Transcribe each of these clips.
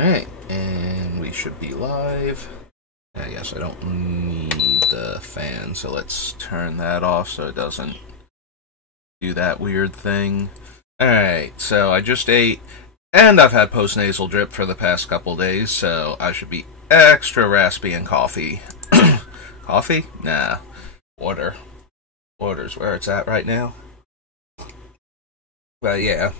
Alright, and we should be live. I guess I don't need the fan, so let's turn that off so it doesn't do that weird thing. Alright, so I just ate, and I've had post-nasal drip for the past couple days, so I should be extra raspy and coffee. Coffee? Nah. Water. Water's where it's at right now. But yeah.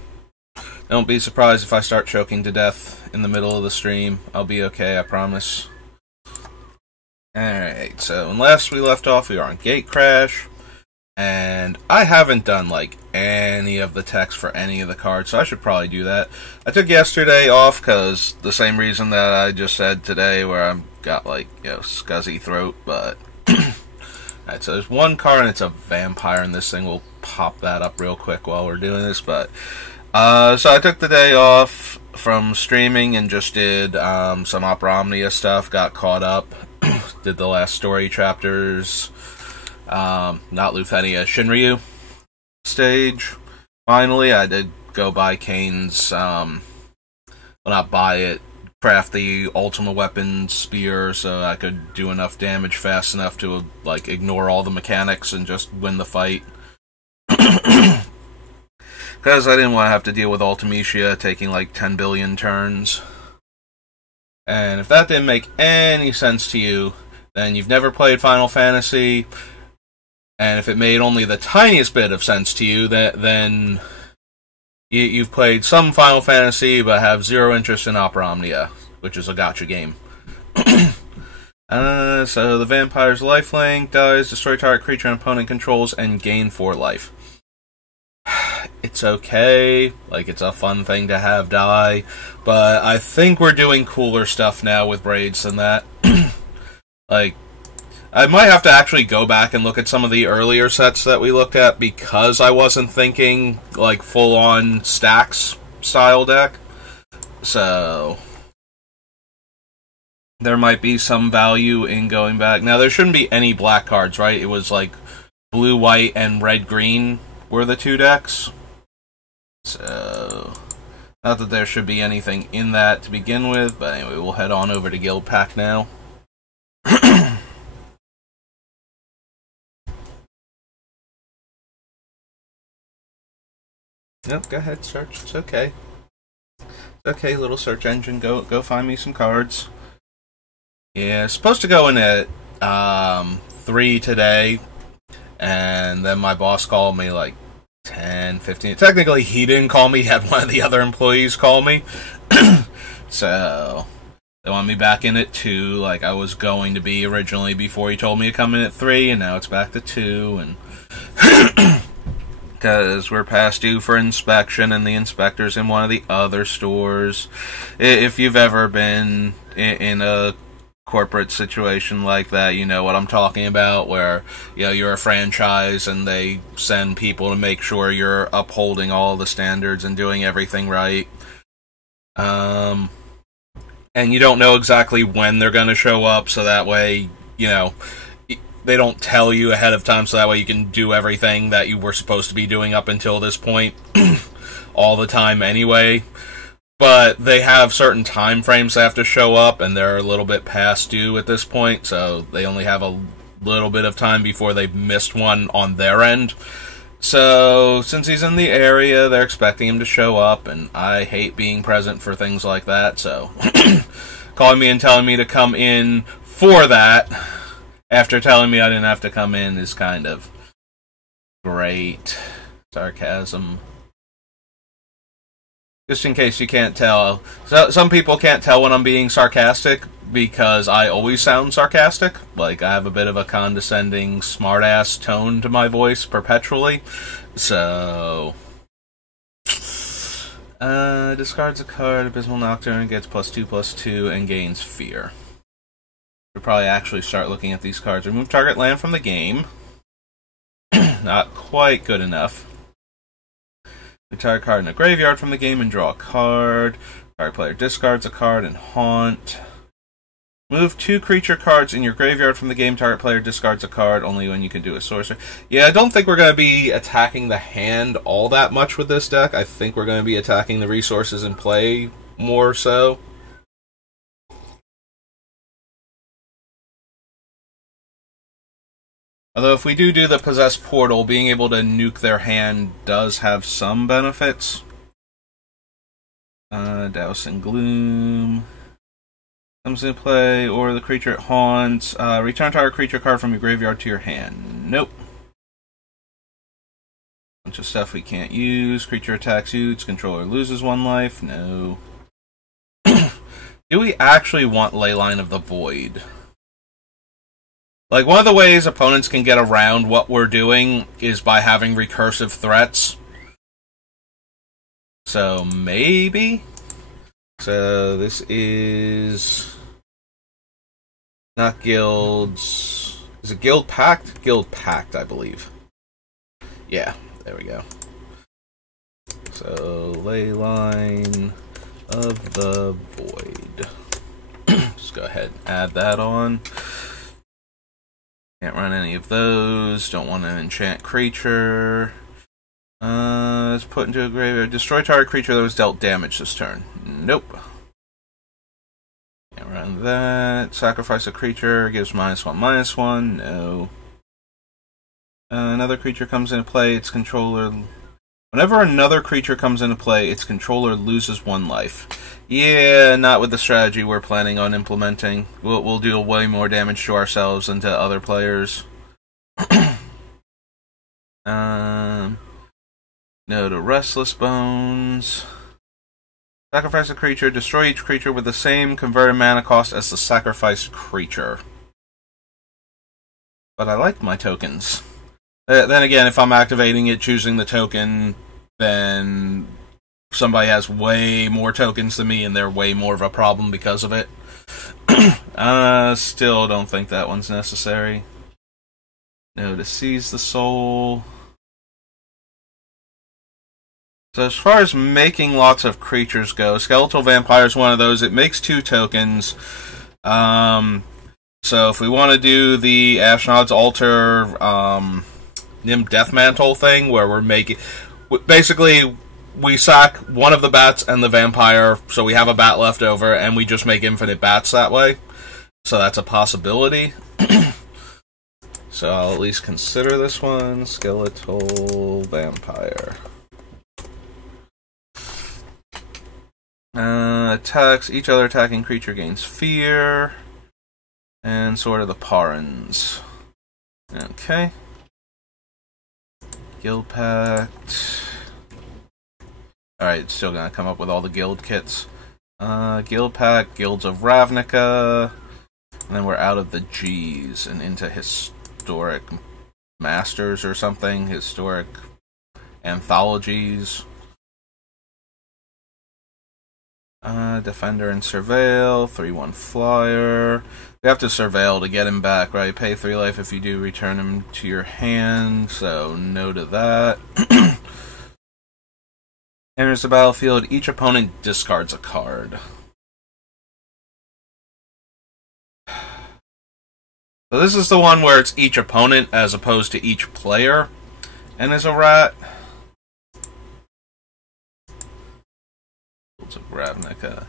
Don't be surprised if I start choking to death in the middle of the stream. I'll be okay, I promise. Alright, so when last we left off, we were on Gate Crash. And I haven't done, like, any of the text for any of the cards, so I should probably do that. I took yesterday off, because the same reason that I just said today, where I've got, like, you know, scuzzy throat, but... Alright, so there's one card, and it's a vampire, and this thing will pop that up real quick while we're doing this, but... so I took the day off from streaming and just did some Opera Omnia stuff, got caught up, did the last story chapters, not Lufenia, Shinryu stage. Finally, I did go buy Kane's, well, not buy it, craft the Ultima Weapon spear so I could do enough damage fast enough to, like, ignore all the mechanics and just win the fight. Because I didn't want to have to deal with Ultimecia taking like 10 billion turns. And if that didn't make any sense to you, then you've never played Final Fantasy. And if it made only the tiniest bit of sense to you, then you've played some Final Fantasy but have zero interest in Opera Omnia, which is a gacha game. So the vampire's lifelink dies, destroy target creature and opponent controls, and gain 4 life. It's okay, like, it's a fun thing to have die, but I think we're doing cooler stuff now with Braids than that. Like, I might have to actually go back and look at some of the earlier sets that we looked at, because I wasn't thinking, like, full-on stacks style deck. So, there might be some value in going back. Now, there shouldn't be any black cards, right? It was, like, blue, white, and red, green were the 2 decks. So, not that there should be anything in that to begin with, but anyway, we'll head on over to Guild Pack now. Nope, go ahead, search. It's okay. It's okay, little search engine. Go find me some cards. Yeah, it's supposed to go in at 3 today, and then my boss called me like 10, 15. Technically, he didn't call me. He had one of the other employees call me. So, they want me back in at 2, like I was going to be originally before he told me to come in at 3, and now it's back to 2, and... Because we're past due for inspection, and the inspector's in one of the other stores. If you've ever been in a corporate situation like that, you know what I'm talking about, where, you know, you're a franchise and they send people to make sure you're upholding all the standards and doing everything right. And you don't know exactly when they're going to show up, so that way, you know, they don't tell you ahead of time, so that way you can do everything that you were supposed to be doing up until this point all the time anyway. But they have certain time frames that have to show up, and they're a little bit past due at this point, so they only have a little bit of time before they've missed one on their end. So, since he's in the area, they're expecting him to show up, and I hate being present for things like that, so calling me and telling me to come in for that, after telling me I didn't have to come in, is kind of great. Sarcasm. Just in case you can't tell, so some people can't tell when I'm being sarcastic, because I always sound sarcastic. Like, I have a bit of a condescending, smart-ass tone to my voice perpetually. So, discards a card, Abysmal Nocturne, gets +2/+2, and gains Fear. We'll probably actually start looking at these cards. Remove target land from the game. Not quite good enough. Retire a card in a graveyard from the game and draw a card. Target player discards a card and haunt. Move 2 creature cards in your graveyard from the game. Target player discards a card only when you can do a sorcerer. Yeah, I don't think we're going to be attacking the hand all that much with this deck. I think we're going to be attacking the resources in play more so. Although if we do the Possessed Portal, being able to nuke their hand does have some benefits. Douse in Gloom comes into play, or the creature it haunts. Return target creature card from your graveyard to your hand. Nope. Bunch of stuff we can't use. Creature attacks you, its controller loses 1 life. No. Do we actually want Leyline of the Void? Like, one of the ways opponents can get around what we're doing is by having recursive threats. So, maybe? So, this is... not guilds... Is it Guild Pact? Guild Pact, I believe. Yeah, there we go. So, Leyline of the Void. Just go ahead and add that on. Can't run any of those. Don't want an enchant creature. Let's put into a graveyard. Destroy target creature that was dealt damage this turn. Nope. Can't run that. Sacrifice a creature. Gives -1/-1. No. Another creature comes into play. Its controller... Whenever another creature comes into play, its controller loses 1 life. Yeah, not with the strategy we're planning on implementing. We'll do way more damage to ourselves than to other players. No to Restless Bones. Sacrifice a creature. Destroy each creature with the same converted mana cost as the sacrificed creature. But I like my tokens. Then again, if I'm activating it, choosing the token, then somebody has way more tokens than me, and they're way more of a problem because of it. Still don't think that one's necessary. No to Seize the Soul. So as far as making lots of creatures go, Skeletal Vampire is one of those. It makes 2 tokens. So if we want to do the Ashnod's Altar... Nim Deathmantle thing, where we're making... Basically, we sack one of the bats and the vampire, so we have a bat left over, and we just make infinite bats that way. So that's a possibility. So I'll at least consider this one. Skeletal Vampire. Attacks. Each other attacking creature gains fear. And Sword of the Parans. Okay. Guild Pact. Alright, still gonna come up with all the guild kits. Guild Pact, Guilds of Ravnica. And then we're out of the G's and into Historic Masters or something. Historic Anthologies. Defender and Surveil. 3/1 Flyer. We have to Surveil to get him back, right? Pay 3 life if you do return him to your hand, so no to that. Enters the battlefield. Each opponent discards a card. So this is the one where it's each opponent as opposed to each player, and is a rat. Of Ravnica.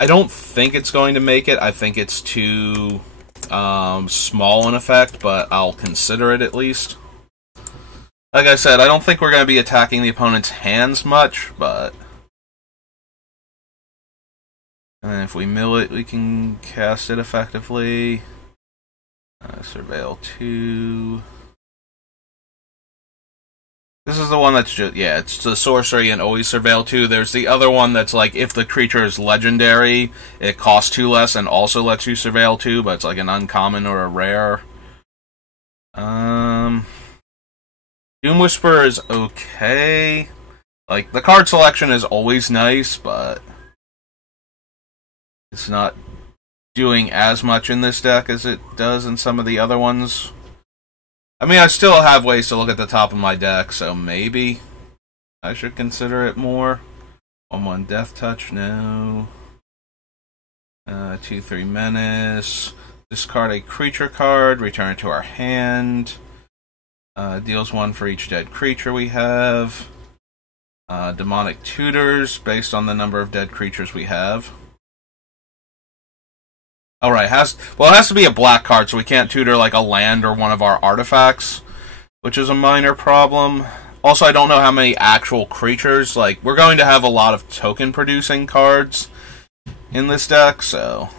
I don't think it's going to make it. I think it's too small in effect, but I'll consider it at least. Like I said, I don't think we're going to be attacking the opponent's hands much, but... And if we mill it, we can cast it effectively. Surveil 2... This is the one that's just, yeah, it's the sorcery and always Surveil 2. There's the other one that's like, if the creature is legendary, it costs 2 less and also lets you Surveil 2, but it's like an uncommon or a rare. Doom Whisperer is okay. Like, the card selection is always nice, but it's not doing as much in this deck as it does in some of the other ones. I mean, I still have ways to look at the top of my deck, so maybe I should consider it more. 1/1 Death Touch, no. 2/3 Menace. Discard a creature card, return it to our hand. Deals 1 for each dead creature we have. Demonic Tutors, based on the number of dead creatures we have. Oh, right. It has to be a black card, so we can't tutor like a land or one of our artifacts, which is a minor problem. Also, I don't know how many actual creatures. Like, we're going to have a lot of token-producing cards in this deck, so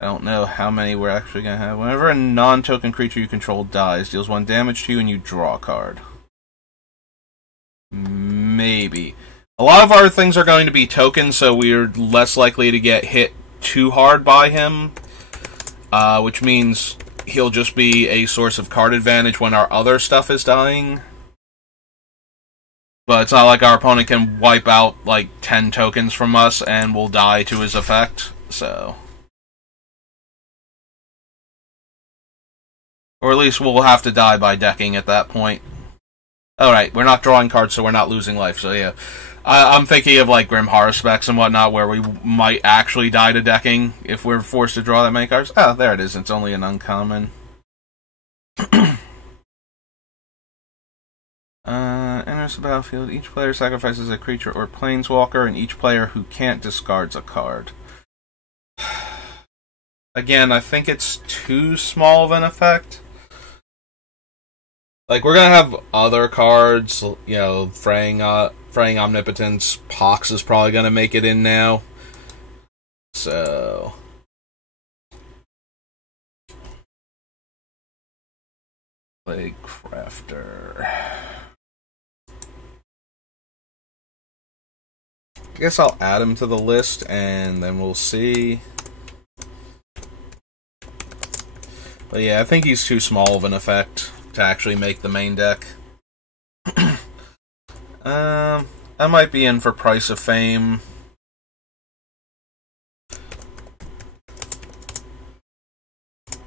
I don't know how many we're actually going to have. Whenever a non-token creature you control dies, deals 1 damage to you and you draw a card. Maybe. A lot of our things are going to be tokens, so we're less likely to get hit too hard by him, which means he'll just be a source of card advantage when our other stuff is dying. But it's not like our opponent can wipe out like 10 tokens from us and we'll die to his effect, so. Or at least we'll have to die by decking at that point. Alright, we're not drawing cards, so we're not losing life, so yeah. I'm thinking of like Grim Horror specs and whatnot, where we might actually die to decking if we're forced to draw that many cards. Oh, there it is. It's only an uncommon. Enters the battlefield. Each player sacrifices a creature or planeswalker, and each player who can't discards a card. Again, I think it's too small of an effect. Like, we're gonna have other cards, you know, Fraying Omnipotence. Pox is probably gonna make it in now. So. Plague Crafter. I guess I'll add him to the list and then we'll see. But yeah, I think he's too small of an effect to actually make the main deck. I might be in for Price of Fame. It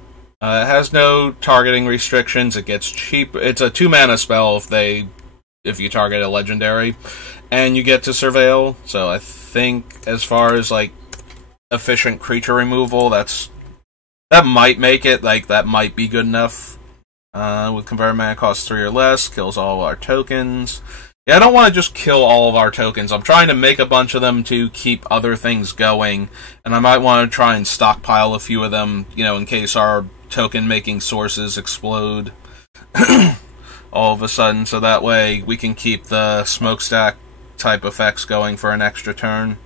has no targeting restrictions. It gets cheap. It's a 2-mana spell if you target a legendary, and you get to surveil. So I think as far as like efficient creature removal, that might make it. Like, that might be good enough. With converted mana cost 3 or less, kills all of our tokens. Yeah, I don't want to just kill all of our tokens. I'm trying to make a bunch of them to keep other things going, and I might want to try and stockpile a few of them, you know, in case our token-making sources explode all of a sudden, so that way we can keep the smokestack type effects going for an extra turn.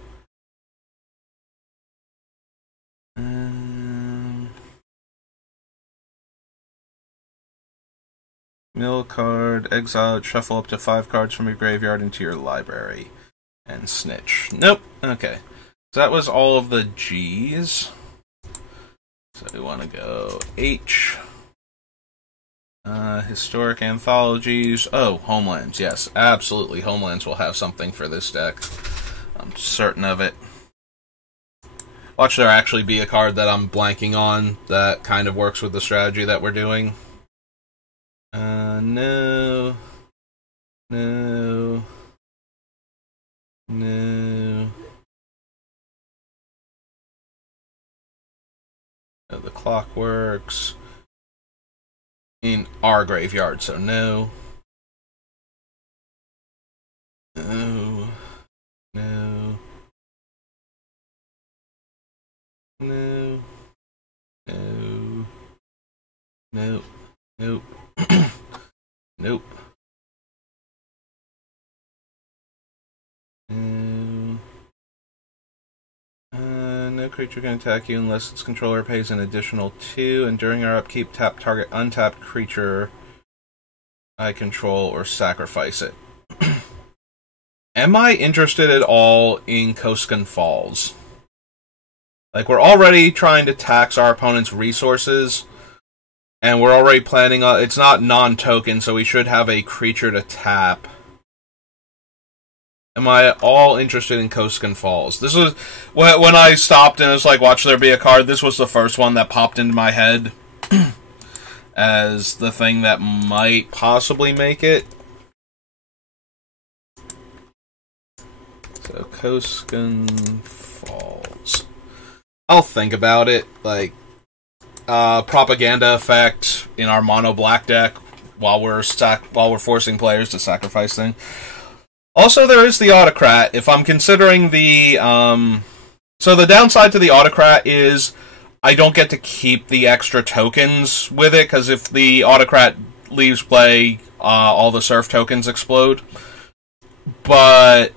Mill card, exile, shuffle up to 5 cards from your graveyard into your library. And snitch. Nope. Okay. So that was all of the G's. So we want to go H. Historic anthologies. Oh, Homelands. Yes, absolutely. Homelands will have something for this deck. I'm certain of it. Watch there actually be a card that I'm blanking on that kind of works with the strategy that we're doing. No. No. No. No, the clock works in our graveyard, so no. No. No. No. No. Nope. Nope. Nope. No creature can attack you unless its controller pays an additional 2, and during our upkeep, tap target untapped creature I control or sacrifice it. Am I interested at all in Koskan Falls? Like, we're already trying to tax our opponent's resources, and we're already planning on... It's not non-token, so we should have a creature to tap. Am I at all interested in Koskan Falls? This was... When I stopped and it was like, watch there be a card, this was the first one that popped into my head as the thing that might possibly make it. So, Koskan Falls. I'll think about it. Like, propaganda effect in our mono black deck while we're forcing players to sacrifice things. Also, there is the Autocrat. If I'm considering the So the downside to the Autocrat is I don't get to keep the extra tokens with it, because if the Autocrat leaves play, all the Surf tokens explode. But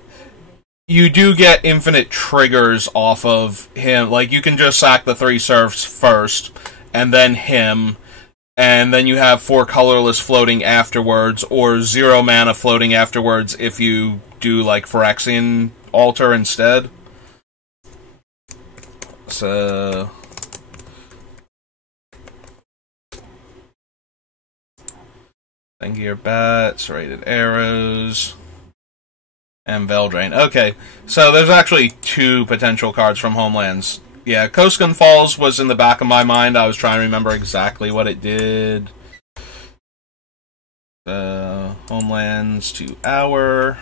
you do get infinite triggers off of him. Like, you can just sack the 3 Surfs first, and then him, and then you have 4 colorless floating afterwards, or 0 mana floating afterwards if you do, like, Phyrexian Altar instead. So... Thengear Bats, Rated Arrows, and Veldrain. Okay, so there's actually 2 potential cards from Homelands. Yeah, Koskan Falls was in the back of my mind. I was trying to remember exactly what it did. Homelands to Hour.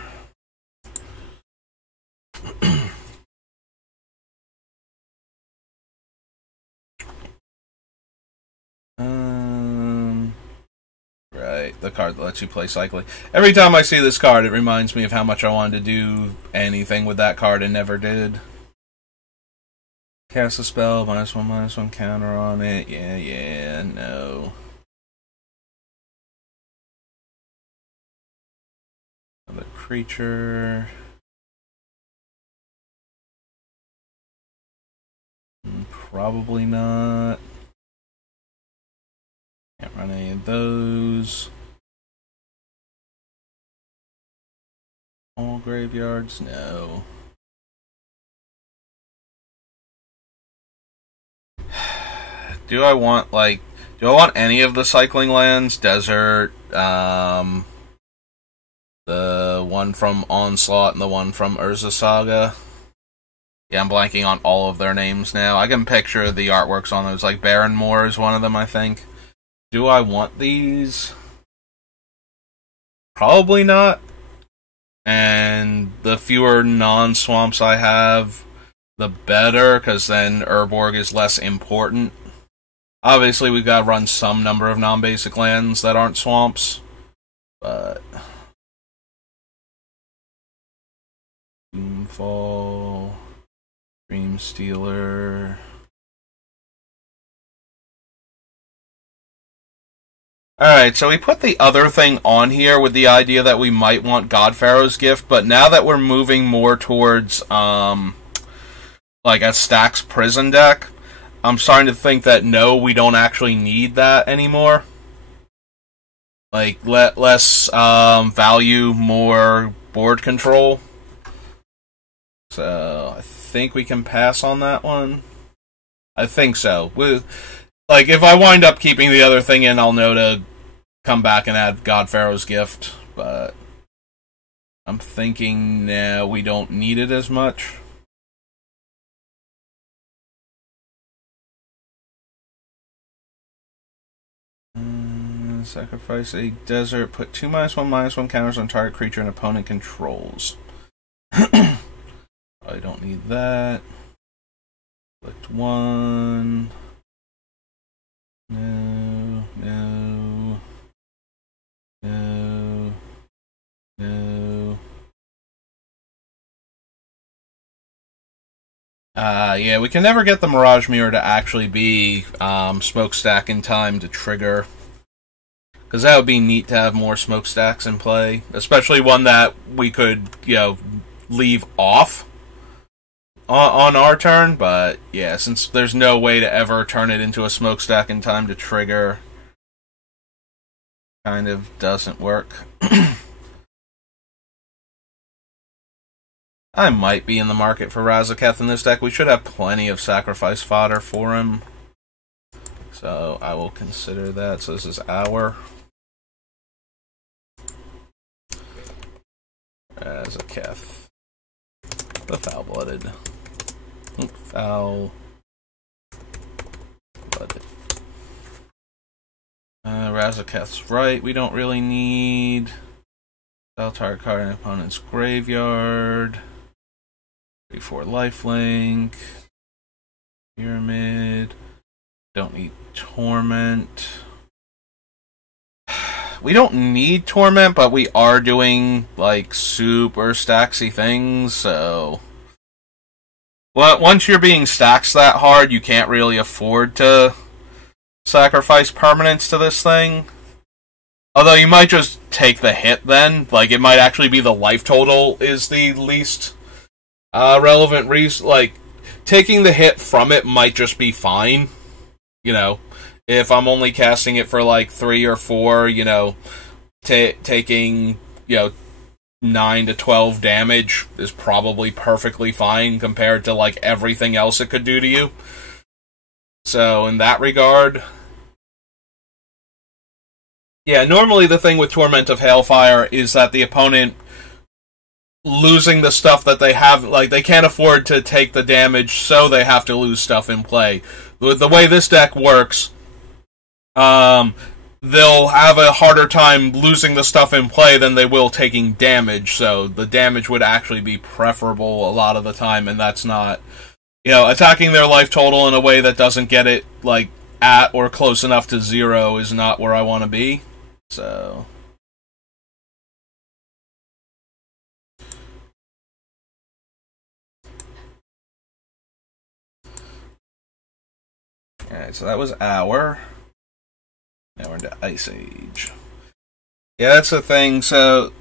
Right, the card that lets you play cycling. Every time I see this card, it reminds me of how much I wanted to do anything with that card and never did. Cast a spell, -1/-1 counter on it. Yeah, no. Another creature. Probably not. Can't run any of those. All graveyards? No. Do I want any of the cycling lands? Desert, the one from Onslaught and the one from Urza Saga. Yeah, I'm blanking on all of their names now. I can picture the artworks on those, like Baron Moor is one of them, I think. Do I want these? Probably not. And the fewer non-swamps I have, the better, because then Urborg is less important. Obviously, we've got to run some number of non-basic lands that aren't swamps, but... Doomfall... Dream Stealer... Alright, so we put the other thing on here with the idea that we might want God Pharaoh's Gift, but now that we're moving more towards, like a Stacks Prison deck, I'm starting to think that no, we don't actually need that anymore. Like, less value, more board control. So, I think we can pass on that one. I think so. Like, if I wind up keeping the other thing in, I'll know to come back and add God Pharaoh's Gift, but I'm thinking, nah, we don't need it as much. Sacrifice a desert, put 2/1/1 counters on target creature and opponent controls. I don't need that. Select 1. No. Yeah, we can never get the Mirage Mirror to actually be Smokestack in time to trigger. Because that would be neat to have more Smokestacks in play. Especially one that we could, leave off on our turn. But, yeah, since there's no way to ever turn it into a Smokestack in time to trigger, kind of doesn't work. I might be in the market for Razaketh in this deck. We should have plenty of sacrifice fodder for him. So I will consider that. So this is our Razaketh. The foul-blooded. Foul-blooded. Razaketh's right. We don't really need... Spell target card in opponent's graveyard. 3/4 lifelink. Pyramid. Don't need Torment. We don't need Torment, but we are doing, like, super stacksy things, so... Well, once you're being stacked that hard, you can't really afford to sacrifice permanents to this thing. Although you might just take the hit then. Like, it might actually be the life total is the least relevant reason. Like, taking the hit from it might just be fine. You know, if I'm only casting it for like 3 or 4, you know, taking, you know, 9 to 12 damage is probably perfectly fine compared to like everything else it could do to you. So in that regard, yeah, normally the thing with Torment of Hailfire is that the opponent losing the stuff that they have, like, they can't afford to take the damage, so they have to lose stuff in play. With the way this deck works, they'll have a harder time losing the stuff in play than they will taking damage, so the damage would actually be preferable a lot of the time, and that's not, you know, attacking their life total in a way that doesn't get it, like, at or close enough to 0 is not where I want to be. So, alright, so that was Hour. Now we're into Ice Age. Yeah, that's the thing. So,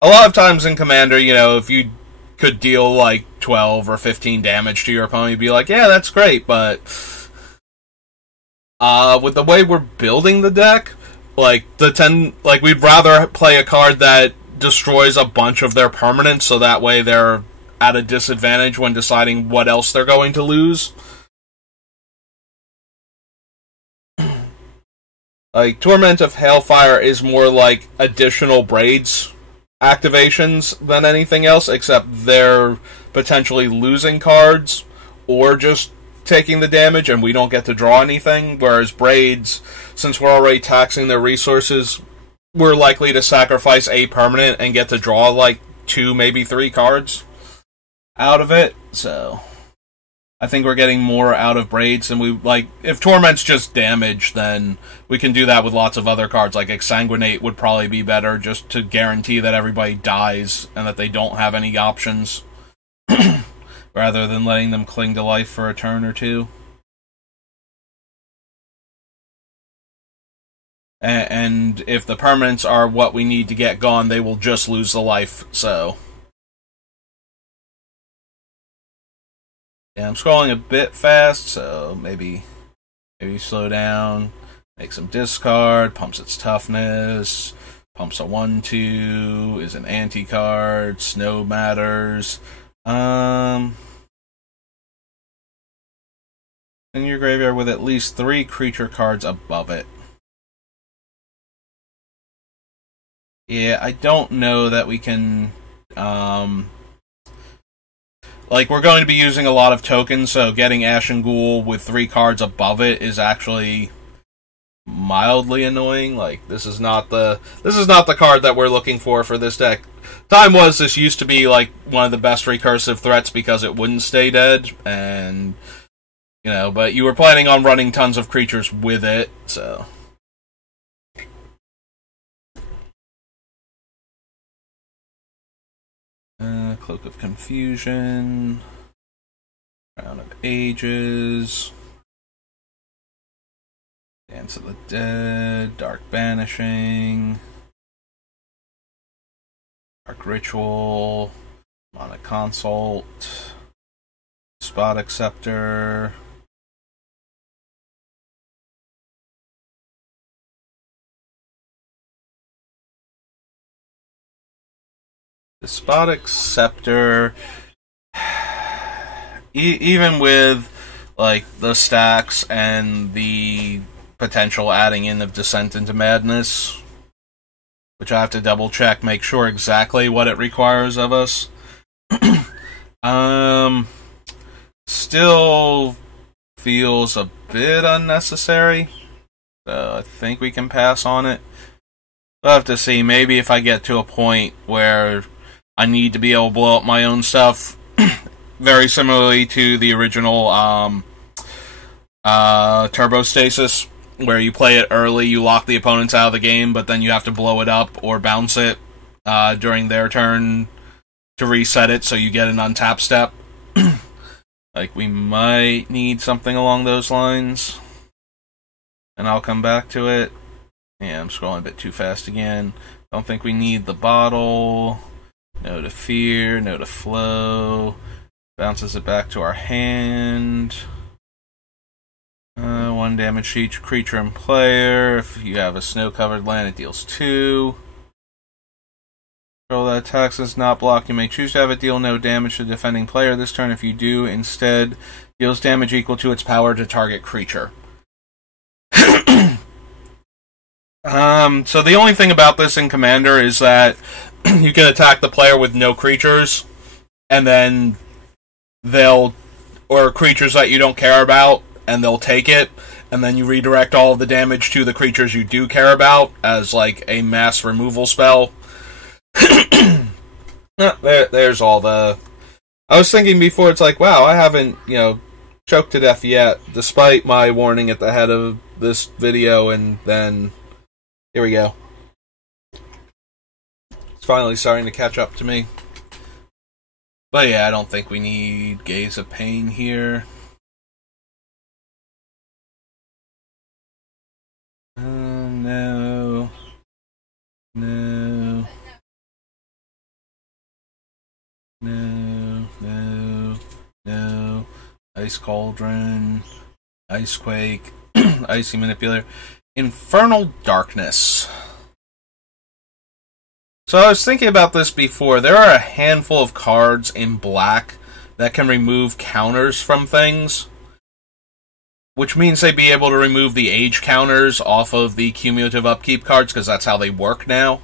a lot of times in Commander, you know, if you could deal like 12 or 15 damage to your opponent, you'd be like, yeah, that's great, but with the way we're building the deck, like, we'd rather play a card that destroys a bunch of their permanents, so that way they're at a disadvantage when deciding what else they're going to lose. Like, Torment of Hailfire is more like additional Braids activations than anything else, except they're potentially losing cards, or just taking the damage, and we don't get to draw anything, whereas Braids, since we're already taxing their resources, we're likely to sacrifice a permanent and get to draw, like, 2, maybe 3 cards out of it, so I think we're getting more out of Braids, and we, like, if Torment's just damage, then we can do that with lots of other cards, like Exsanguinate would probably be better, just to guarantee that everybody dies, and that they don't have any options, rather than letting them cling to life for a turn or 2. And if the permanents are what we need to get gone, they will just lose the life, so yeah, I'm scrolling a bit fast, so maybe slow down, make some discard, pumps its toughness, pumps a 1/2, is an anti-card, snow matters. In your graveyard with at least 3 creature cards above it. Yeah, I don't know that we can, like, we're going to be using a lot of tokens, so getting Ashen Ghoul with 3 cards above it is actually mildly annoying. Like, this is not the card that we're looking for this deck. Time was, this used to be, like, one of the best recursive threats because it wouldn't stay dead, and, you know, but you were planning on running tons of creatures with it, so Cloak of Confusion, Crown of Ages, Dance of the Dead, Dark Banishing, Dark Ritual, Mana Consult, Spot Acceptor, the Spot Acceptor, even with, like, the stacks and the potential adding in of Descent into Madness, which I have to double check, make sure exactly what it requires of us. Still feels a bit unnecessary, so I think we can pass on it. We'll have to see, maybe if I get to a point where I need to be able to blow up my own stuff, very similarly to the original Turbo Stasis, where you play it early, you lock the opponents out of the game, but then you have to blow it up or bounce it during their turn to reset it, so you get an untap step. Like, we might need something along those lines. And I'll come back to it. Yeah, I'm scrolling a bit too fast again. Don't think we need the bottle. No to fear, no to flow. Bounces it back to our hand. 1 damage to each creature and player. If you have a snow-covered land, it deals 2. Control that attacks is not blocked. You may choose to have it deal no damage to the defending player this turn. If you do, instead, deals damage equal to its power to target creature. So the only thing about this in Commander is that you can attack the player with no creatures, and then or creatures that you don't care about, and they'll take it, and then you redirect all of the damage to the creatures you do care about as, like, a mass removal spell. There's all the... I was thinking before, it's like, wow, I haven't, choked to death yet, despite my warning at the head of this video, and then... Here we go. It's finally starting to catch up to me. But yeah, I don't think we need Gaze of Pain here. No. No. No. No. No. Ice Cauldron. Ice Quake. Icy Manipulator. Infernal Darkness. So I was thinking about this before. There are a handful of cards in black that can remove counters from things, which means they'd be able to remove the age counters off of the cumulative upkeep cards, because that's how they work now.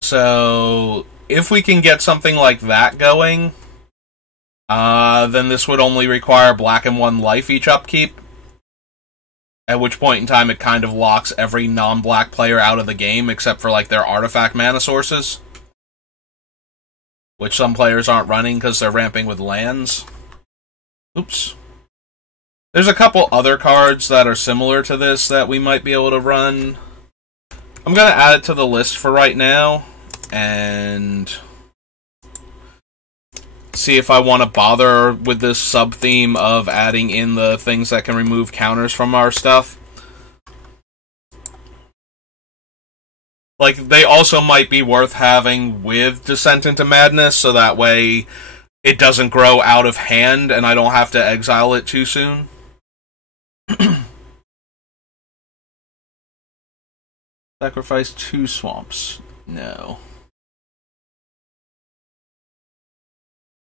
So if we can get something like that going, then this would only require black and 1 life each upkeep. At which point in time it kind of locks every non-black player out of the game, except for, like, their artifact mana sources. Which some players aren't running because they're ramping with lands. Oops. There's a couple other cards that are similar to this that we might be able to run. I'm going to add it to the list for right now, and see if I want to bother with this sub-theme of adding in the things that can remove counters from our stuff. Like, they also might be worth having with Descent into Madness, so that way it doesn't grow out of hand and I don't have to exile it too soon. Sacrifice 2 swamps. No.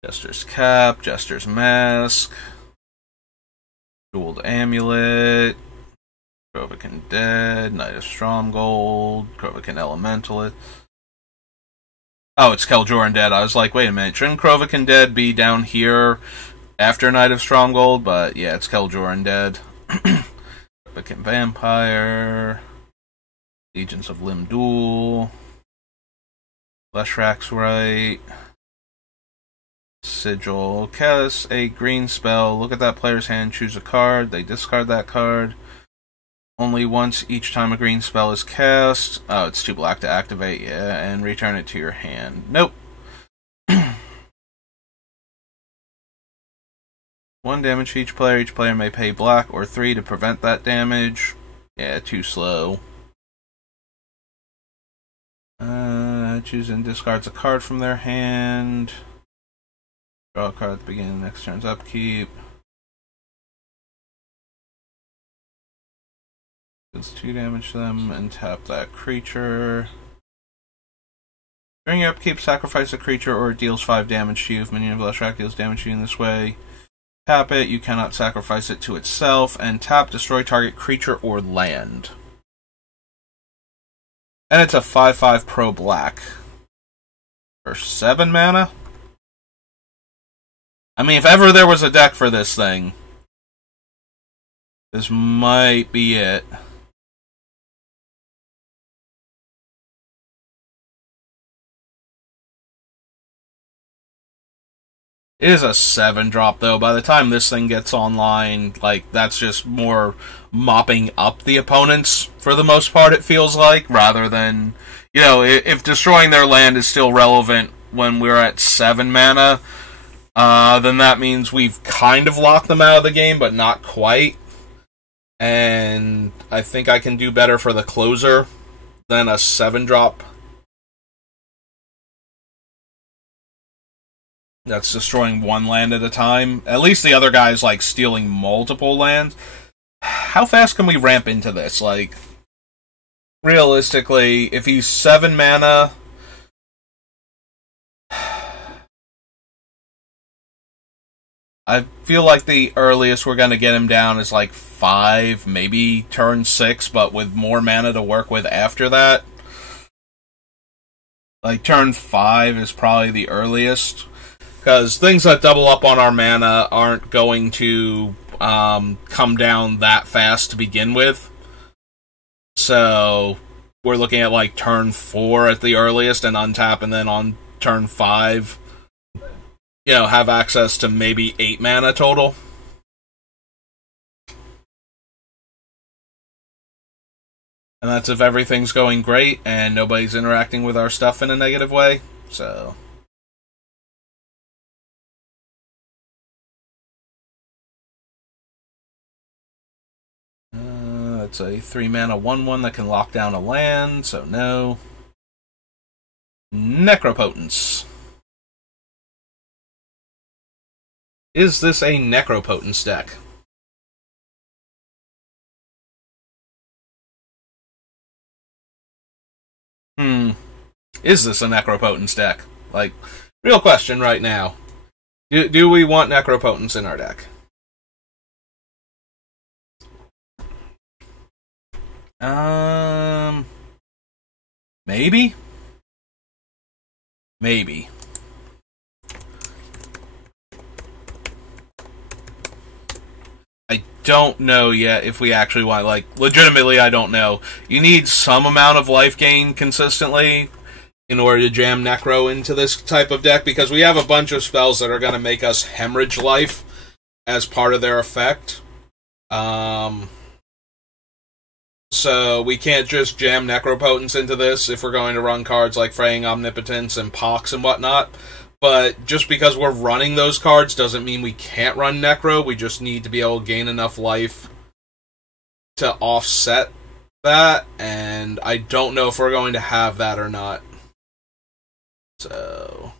Jester's Cap, Jester's Mask, Jeweled Amulet, Krovikan Dead, Knight of Stromgold, Krovikan Elementalist. Oh, it's Kel'Joran Dead. I was like, wait a minute, shouldn't Krovikan Dead be down here after Knight of Stromgold? But yeah, it's Kel'Joran Dead. Krovikan Vampire, Legions of Lim-Dûl, Leshrak's Right, Sigil. Cast a green spell. Look at that player's hand, choose a card. They discard that card. Only once each time a green spell is cast. Oh, it's too black to activate, yeah. And return it to your hand. Nope. 1 damage to each player. Each player may pay black or 3 to prevent that damage. Yeah, too slow. Choose and discards a card from their hand. Draw a card at the beginning of next turn's upkeep. Does 2 damage to them and tap that creature. During your upkeep, sacrifice a creature or it deals 5 damage to you. If minion of Leshrak deals damage to you in this way, tap it. You cannot sacrifice it to itself. And tap, destroy target creature or land. And it's a 5/5 pro black. For 7 mana? I mean, if ever there was a deck for this thing, this might be it. It is a 7-drop, though. By the time this thing gets online, like, that's just more mopping up the opponents, for the most part, it feels like, rather than, if destroying their land is still relevant when we're at 7 mana, then that means we've kind of locked them out of the game, but not quite. And I think I can do better for the closer than a 7-drop. That's destroying one land at a time. At least the other guy's, like, stealing multiple lands. How fast can we ramp into this? Like, realistically, if he's 7 mana... I feel like the earliest we're going to get him down is, like, 5, maybe turn 6, but with more mana to work with after that. Like, turn 5 is probably the earliest. Because things that double up on our mana aren't going to come down that fast to begin with. So, we're looking at like turn 4 at the earliest and untap, and then on turn 5, have access to maybe 8 mana total. And that's if everything's going great and nobody's interacting with our stuff in a negative way. So... it's a 3-mana 1/1 that can lock down a land, so no. Necropotence. Is this a Necropotence deck? Is this a Necropotence deck? Like, real question right now. Do we want Necropotence in our deck? Maybe? Maybe. I don't know yet if we actually want, like, legitimately I don't know. You need some amount of life gain consistently in order to jam Necro into this type of deck, because we have a bunch of spells that are going to make us hemorrhage life as part of their effect. So we can't just jam Necropotence into this if we're going to run cards like Fraying Omnipotence and Pox and whatnot. But just because we're running those cards doesn't mean we can't run Necro. We just need to be able to gain enough life to offset that, and I don't know if we're going to have that or not. So...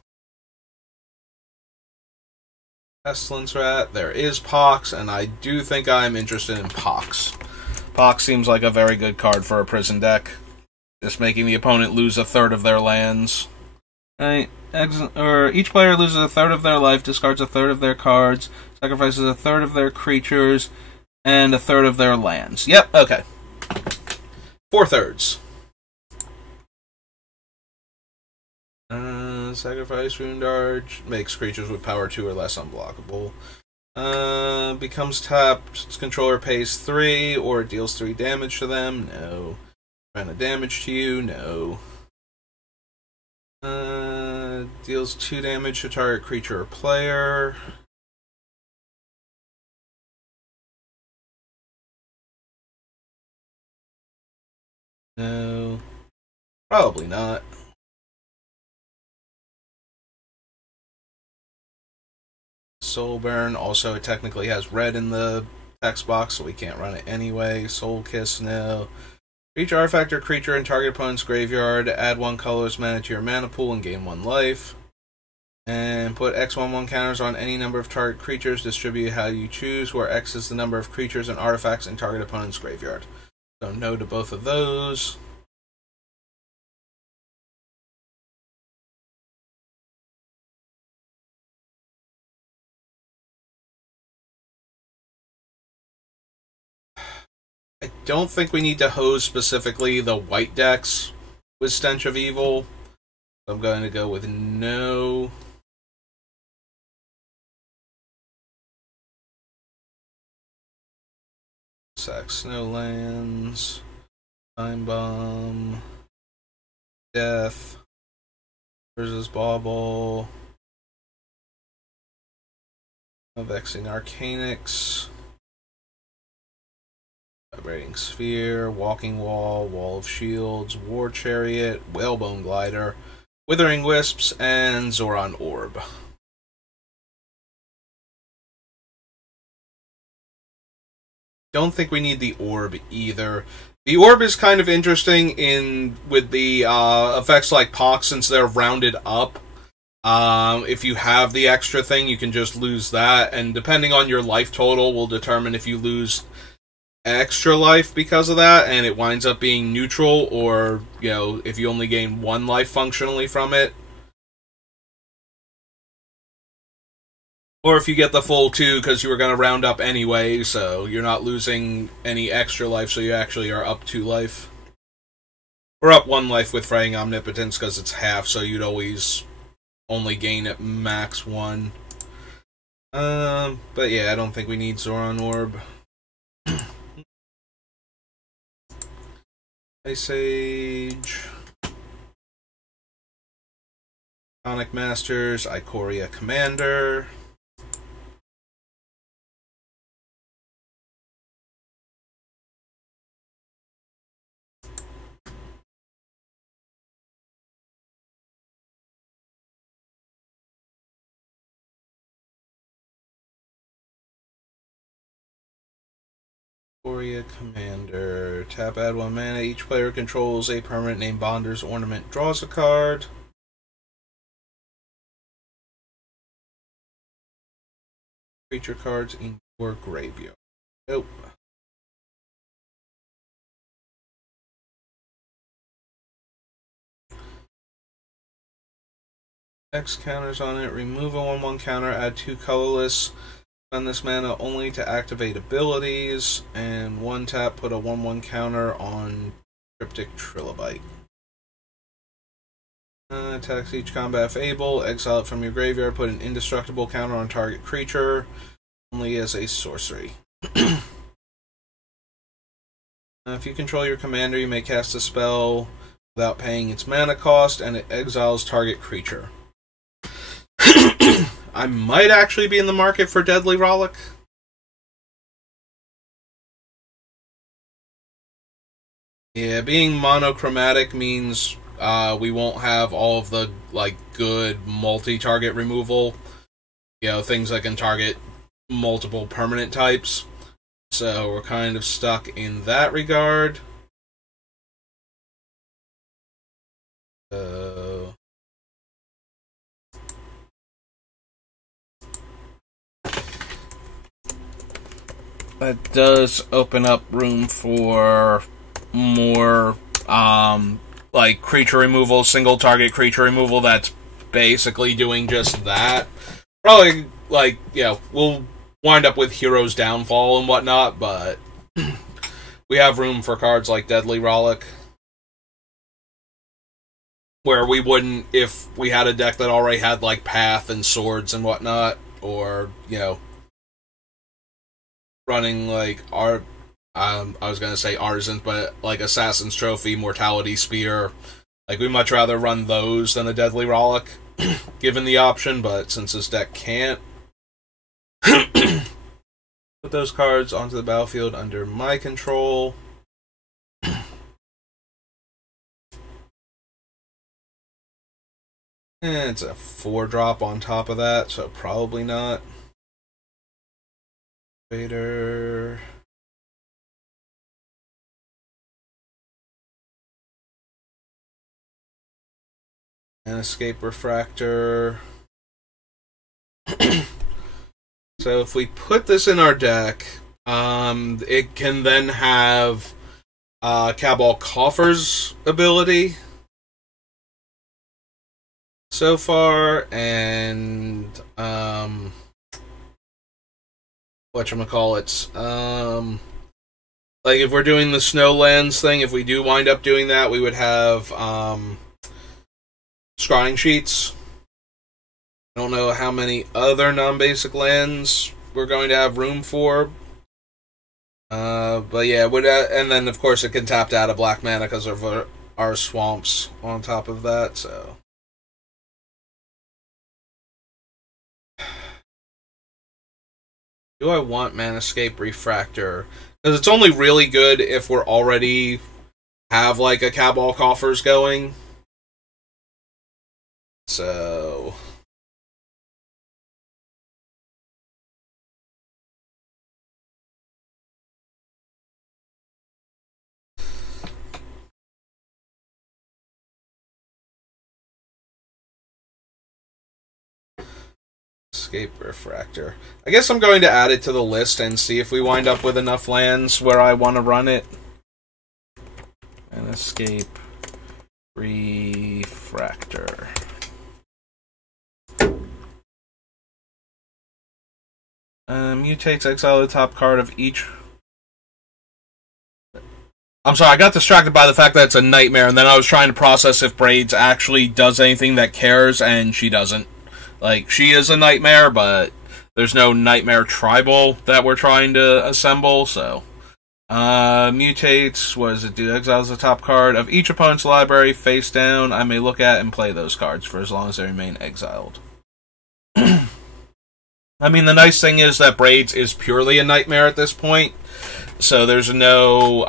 Pestilence Rat, there is Pox, and I do think I'm interested in Pox. Pox seems like a very good card for a prison deck. Just making the opponent lose 1/3 of their lands. Right. Each player loses 1/3 of their life, discards 1/3 of their cards, sacrifices 1/3 of their creatures, and 1/3 of their lands. Yep, okay. 4/3. Sacrifice Wound Arch, makes creatures with power 2 or less unblockable. Becomes tapped, its controller pays 3, or deals 3 damage to them. No. Mana damage to you. No. Deals 2 damage to target creature or player. No. Probably not. Soulburn, also it technically has red in the text box, so we can't run it anyway. Soul Kiss, no. Each artifact or creature in target opponent's graveyard, add 1 colorless mana to your mana pool and gain 1 life. And put X/1/1 counters on any number of target creatures, distribute how you choose, where X is the number of creatures and artifacts in target opponent's graveyard. So no to both of those. I don't think we need to hose specifically the white decks with Stench of Evil. So I'm going to go with no. Sack Snowlands. Time Bomb. Death. Versus Bauble. Vexing Arcanix. Vibrating Sphere, Walking Wall, Wall of Shields, War Chariot, Whalebone Glider, Withering Wisps, and Zoran Orb. don't think we need the orb either. The orb is kind of interesting with the effects like Pox, since they're rounded up. If you have the extra thing, you can just lose that, and depending on your life total will determine if you lose extra life because of that, and it winds up being neutral, or, you know, if you only gain 1 life functionally from it. Or if you get the full 2 because you were going to round up anyway, so you're not losing any extra life, so you actually are up 2 life. Or up 1 life with Fraying Omnipotence because it's half, so you'd always only gain at max 1. But yeah, I don't think we need Zoran Orb. Ice Age. Sonic Masters, Ikoria Commander. Ikoria Commander. Tap, add 1 mana. Each player controls a permanent named Bonder's Ornament. Draws a card. Creature cards in your graveyard. Nope. X counters on it. Remove a 1/1 counter. Add 2 colorless. Spend this mana only to activate abilities. And 1 tap, put a 1/1 counter on Cryptic Trilobite. Attacks each combat if able. Exile it from your graveyard. Put an indestructible counter on target creature. Only as a sorcery. If you control your commander, you may cast a spell without paying its mana cost, and it exiles target creature. I might actually be in the market for Deadly Rollick. Yeah, being monochromatic means we won't have all of the good multi-target removal. You know, things that can target multiple permanent types. So we're kind of stuck in that regard. That does open up room for more creature removal, single target creature removal that's basically doing just that. Probably, we'll wind up with Hero's Downfall and whatnot, but we have room for cards like Deadly Rollick, where we wouldn't if we had a deck that already had Path and Swords and whatnot, or running I was gonna say Arisen, but Assassin's Trophy, Mortality Spear. We'd much rather run those than a Deadly Rollick, given the option, but since this deck can't, put those cards onto the battlefield under my control. And it's a 4-drop on top of that, so probably not. Vader. And Escape Refractor. So if we put this in our deck, it can then have Cabal Coffer's ability so far, and whatchamacallits, if we're doing the Snowlands thing, if we do wind up doing that, we would have Scrying Sheets. I don't know how many other non-basic lands we're going to have room for. But yeah, and then of course it can tap out of black mana because of our swamps on top of that, so. Do I want Manascape Refractor? Because it's only really good if we're already have a Cabal Coffers going. So Escape Refractor. I guess I'm going to add it to the list and see if we wind up with enough lands where I want to run it. And Escape Refractor. Mutates, exile the top card of each... I'm sorry, I got distracted by the fact that it's a nightmare, and then I was trying to process if Braids actually does anything that cares, and she doesn't. Like, she is a nightmare, but there's no nightmare tribal that we're trying to assemble, so... mutates, what does it do? Exiles the top card of each opponent's library face down. I may look at and play those cards for as long as they remain exiled. I mean, the nice thing is that Braids is purely a nightmare at this point, so there's no,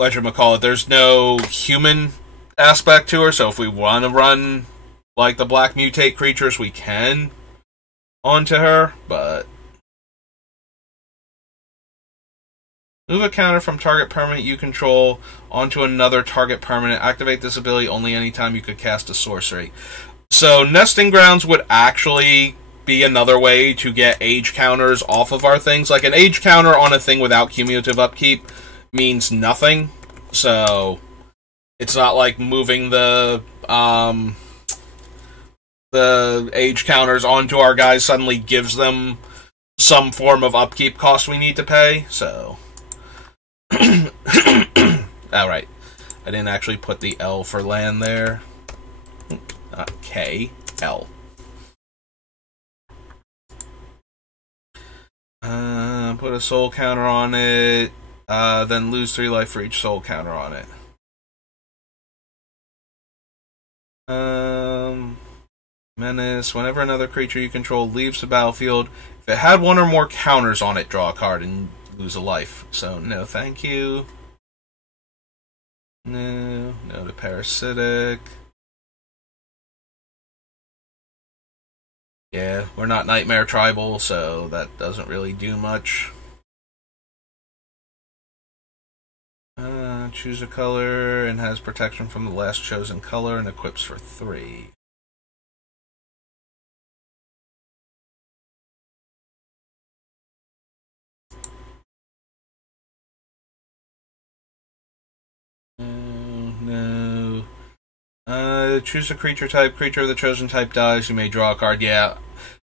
whatchamacallit, there's no human aspect to her, so if we want to run, like, the black mutate creatures, we can onto her, but... Move a counter from target permanent you control onto another target permanent. Activate this ability only anytime you could cast a sorcery. So, Nesting Grounds would actually be another way to get age counters off of our things. Like, an age counter on a thing without cumulative upkeep means nothing. So, it's not like moving the age counters onto our guys suddenly gives them some form of upkeep cost we need to pay. So... Alright. I didn't actually put the L for land there. Not K. L. Put a soul counter on it. Then lose 3 life for each soul counter on it. Menace. Whenever another creature you control leaves the battlefield, if it had 1 or more counters on it, draw a card and lose a life. So, no thank you. No to Parasitic. Yeah, we're not Nightmare Tribal, so that doesn't really do much. Choose a color and has protection from the last chosen color and equips for 3. No. Choose a creature type. Creature of the chosen type dies. You may draw a card. Yeah.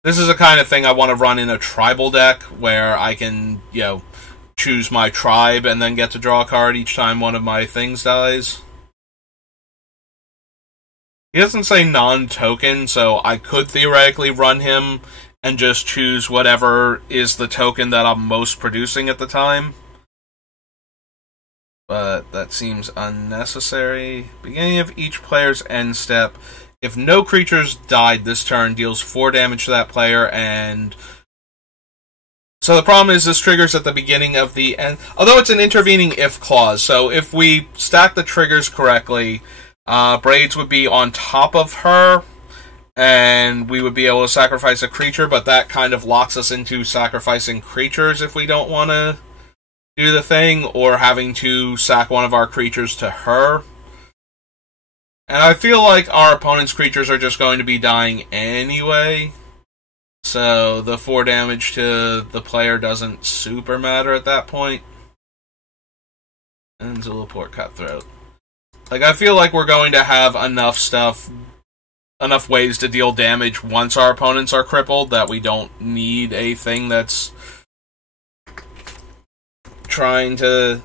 This is the kind of thing I want to run in a tribal deck where I can, you know, choose my tribe and then get to draw a card each time one of my things dies. He doesn't say non-token, so I could theoretically run him and just choose whatever is the token that I'm most producing at the time. But that seems unnecessary. Beginning of each player's end step. If no creatures died this turn, deals 4 damage to that player, and... So the problem is this triggers at the beginning of the end. Although it's an intervening if clause, so if we stack the triggers correctly, Braids would be on top of her, and we would be able to sacrifice a creature, but that kind of locks us into sacrificing creatures if we don't want to do the thing, or having to sack one of our creatures to her. And I feel like our opponent's creatures are just going to be dying anyway, so the 4 damage to the player doesn't super matter at that point. And Zulaport Cutthroat. Like, I feel like we're going to have enough stuff, enough ways to deal damage once our opponents are crippled that we don't need a thing that's trying to...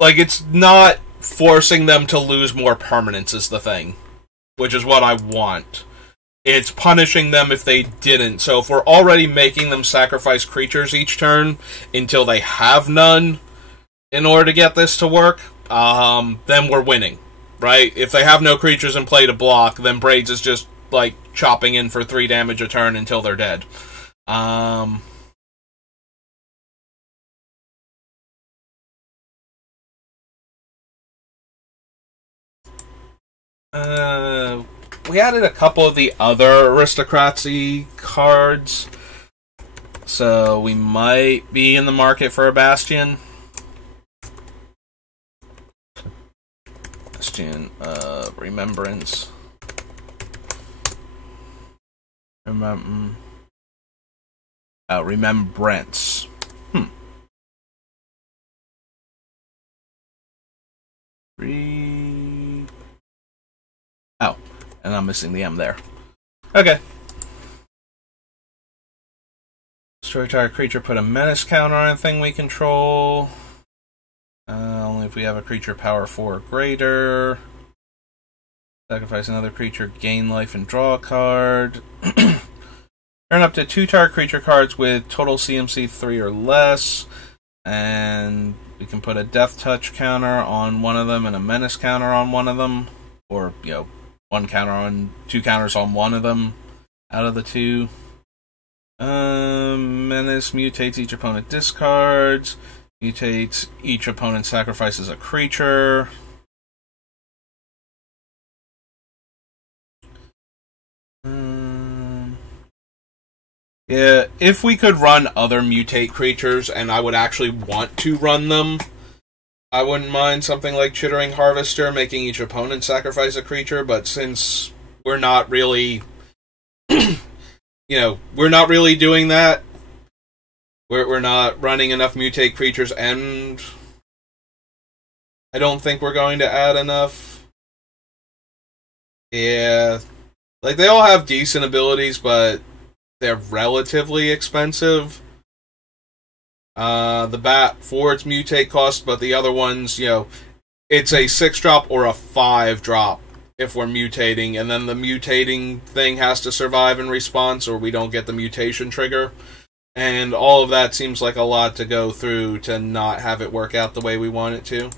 Like, it's not forcing them to lose more permanence is the thing, which is what I want. It's punishing them if they didn't. So if we're already making them sacrifice creatures each turn until they have none in order to get this to work, then we're winning, right? If they have no creatures in play to block, then Braids is just, like, chopping in for 3 damage a turn until they're dead. We added a couple of the other Aristocracy cards, so we might be in the market for a Bastion. Bastion of Remembrance. Remembrance. Oh, and I'm missing the M there. Okay. Destroy target creature, put a menace counter on anything we control. Only if we have a creature power 4 or greater. Sacrifice another creature, gain life, and draw a card. Turn up to 2 target creature cards with total CMC 3 or less. And we can put a death touch counter on one of them and a menace counter on one of them. Or, 1 counter on 2 counters on one of them out of the 2. Menace mutates, each opponent discards. Mutates, each opponent sacrifices a creature. Yeah, if we could run other mutate creatures, and I would actually want to run them, I wouldn't mind something like Chittering Harvester, making each opponent sacrifice a creature, but since we're not really, we're not really doing that, we're not running enough mutate creatures, and I don't think we're going to add enough. Yeah, like, they all have decent abilities, but they're relatively expensive. The Bat for its mutate cost, but the other ones, it's a 6-drop or a 5-drop if we're mutating, and then the mutating thing has to survive in response or we don't get the mutation trigger. And all of that seems like a lot to go through to not have it work out the way we want it to.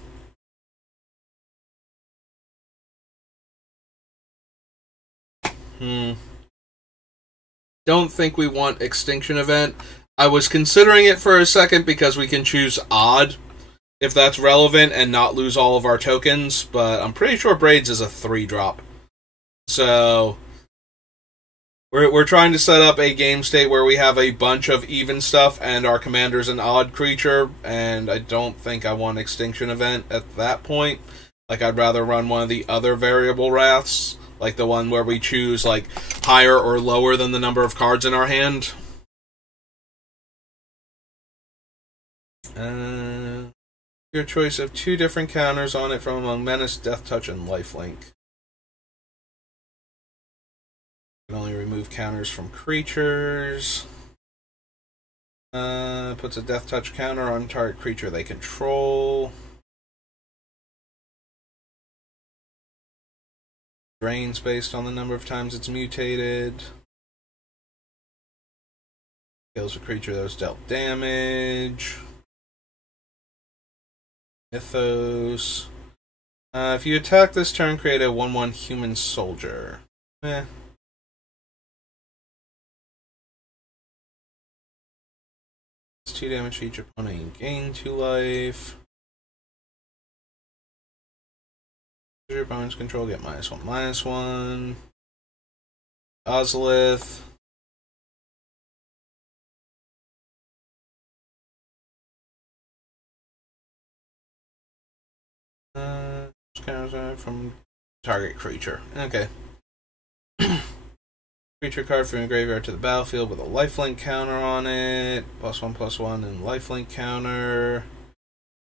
Don't think we want Extinction Event. I was considering it for a second because we can choose Odd, if that's relevant, and not lose all of our tokens, but I'm pretty sure Braids is a 3-drop. So, we're trying to set up a game state where we have a bunch of even stuff and our commander's an odd creature, and I don't think I want Extinction Event at that point. Like, I'd rather run one of the other variable wraths, like the one where we choose, like, higher or lower than the number of cards in our hand. Your choice of 2 different counters on it from among Menace, Death Touch, and Lifelink. You can only remove counters from creatures. Puts a Death Touch counter on target creature they control. Drains based on the number of times it's mutated. Kills a creature that was dealt damage. Mythos. If you attack this turn, create a 1/1 human soldier. It's 2 damage to each opponent and gain 2 life. Your opponent's control, get -1/-1. Ozolith. From target creature. Okay. Creature card from the graveyard to the battlefield with a lifelink counter on it. +1/+1 and lifelink counter.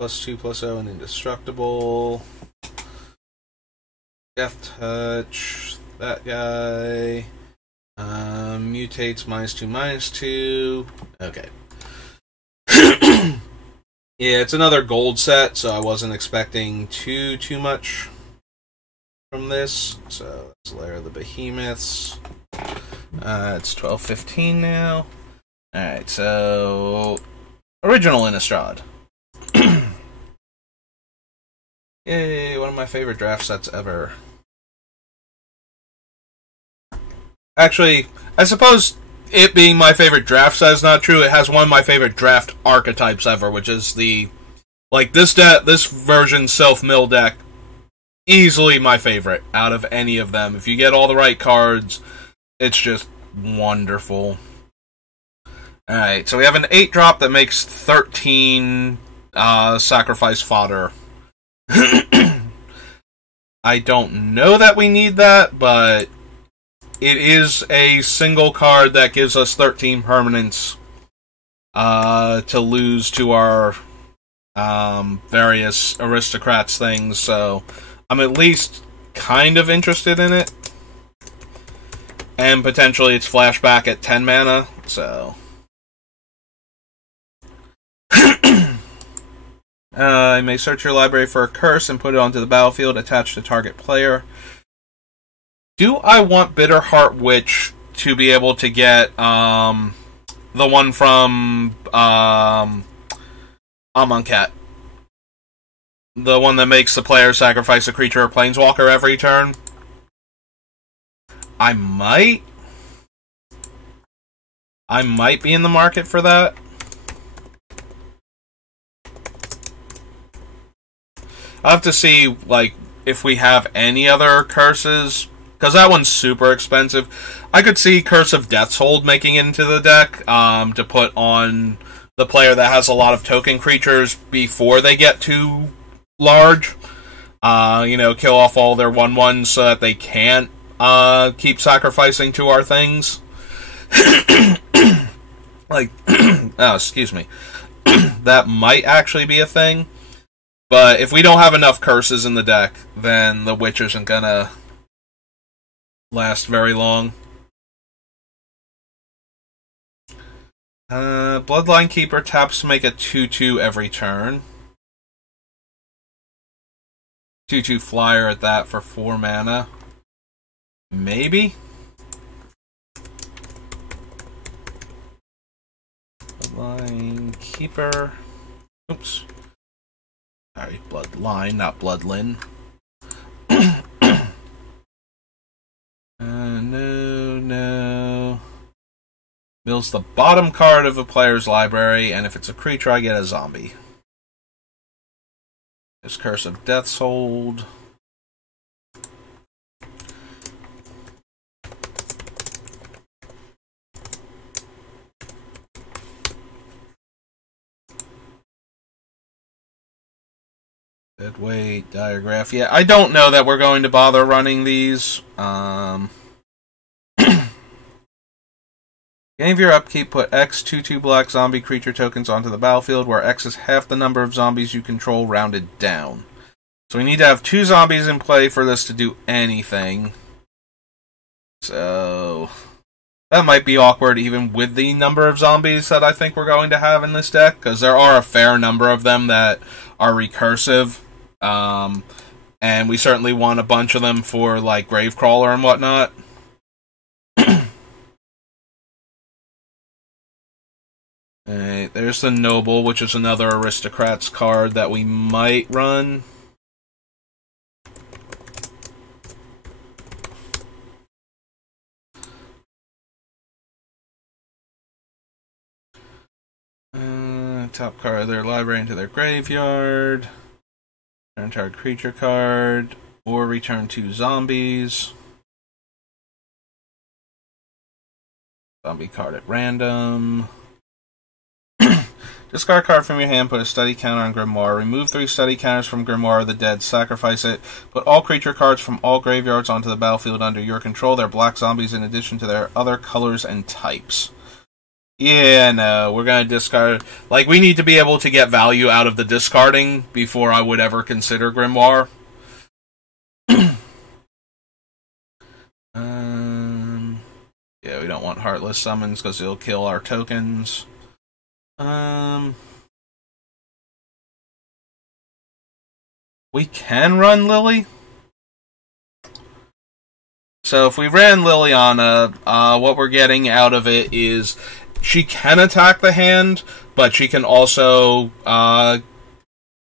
+2/+0 and indestructible. Death Touch. That guy. Mutates -2/-2. Okay. Yeah, it's another gold set, so I wasn't expecting too much from this. So let's layer the behemoths. It's 12:15 now. Alright, so original Innistrad. Yay, one of my favorite draft sets ever. Actually, I suppose it being my favorite draft set is not true. It has one of my favorite draft archetypes ever, which is the, like, this version self-mill deck, easily my favorite out of any of them. If you get all the right cards, it's just wonderful. Alright, so we have an 8-drop that makes 13 sacrifice fodder. I don't know that we need that, but it is a single card that gives us 13 permanents to lose to our various aristocrats things, so I'm at least kind of interested in it. And potentially it's flashback at 10 mana, so... you may search your library for a curse and put it onto the battlefield attached to target player. Do I want Bitterheart Witch to be able to get the one from Amonkhet? The one that makes the player sacrifice a creature or planeswalker every turn? I might be in the market for that. I'll have to see, like, if we have any other curses, because that one's super expensive. I could see Curse of Death's Hold making it into the deck to put on the player that has a lot of token creatures before they get too large. Kill off all their 1/1s so that they can't keep sacrificing to our things. Like, oh, excuse me. That might actually be a thing. But if we don't have enough curses in the deck, then the Witch isn't gonna last very long. Bloodline Keeper taps to make a 2/2 every turn. 2/2 flyer at that for 4 mana. Maybe? Bloodline Keeper. Oops. Sorry, Bloodline, not Bloodlin. No. Mills the bottom card of a player's library, and if it's a creature, I get a zombie. There's Curse of Death's Hold. Deadweight, Diagraph. Yeah, I don't know that we're going to bother running these. Beginning of your upkeep, put X 2/2 black zombie creature tokens onto the battlefield, where X is half the number of zombies you control rounded down. So we need to have 2 zombies in play for this to do anything. So that might be awkward even with the number of zombies that I think we're going to have in this deck, because there are a fair number of them that are recursive. And we certainly want a bunch of them for, like, Gravecrawler and whatnot. Alright, there's the Noble, which is another Aristocrats card that we might run. Top card of their library into their graveyard. Return target creature card, or return 2 zombies. Zombie card at random. Discard a card from your hand, put a study counter on Grimoire. Remove 3 study counters from Grimoire of the Dead, sacrifice it. Put all creature cards from all graveyards onto the battlefield under your control. They're black zombies in addition to their other colors and types. Yeah, no, we're going to discard... Like, we need to be able to get value out of the discarding before I would ever consider Grimoire. Yeah, we don't want Heartless Summons because it'll kill our tokens. We can run Lily. So if we ran Liliana, what we're getting out of it is she can attack the hand, but she can also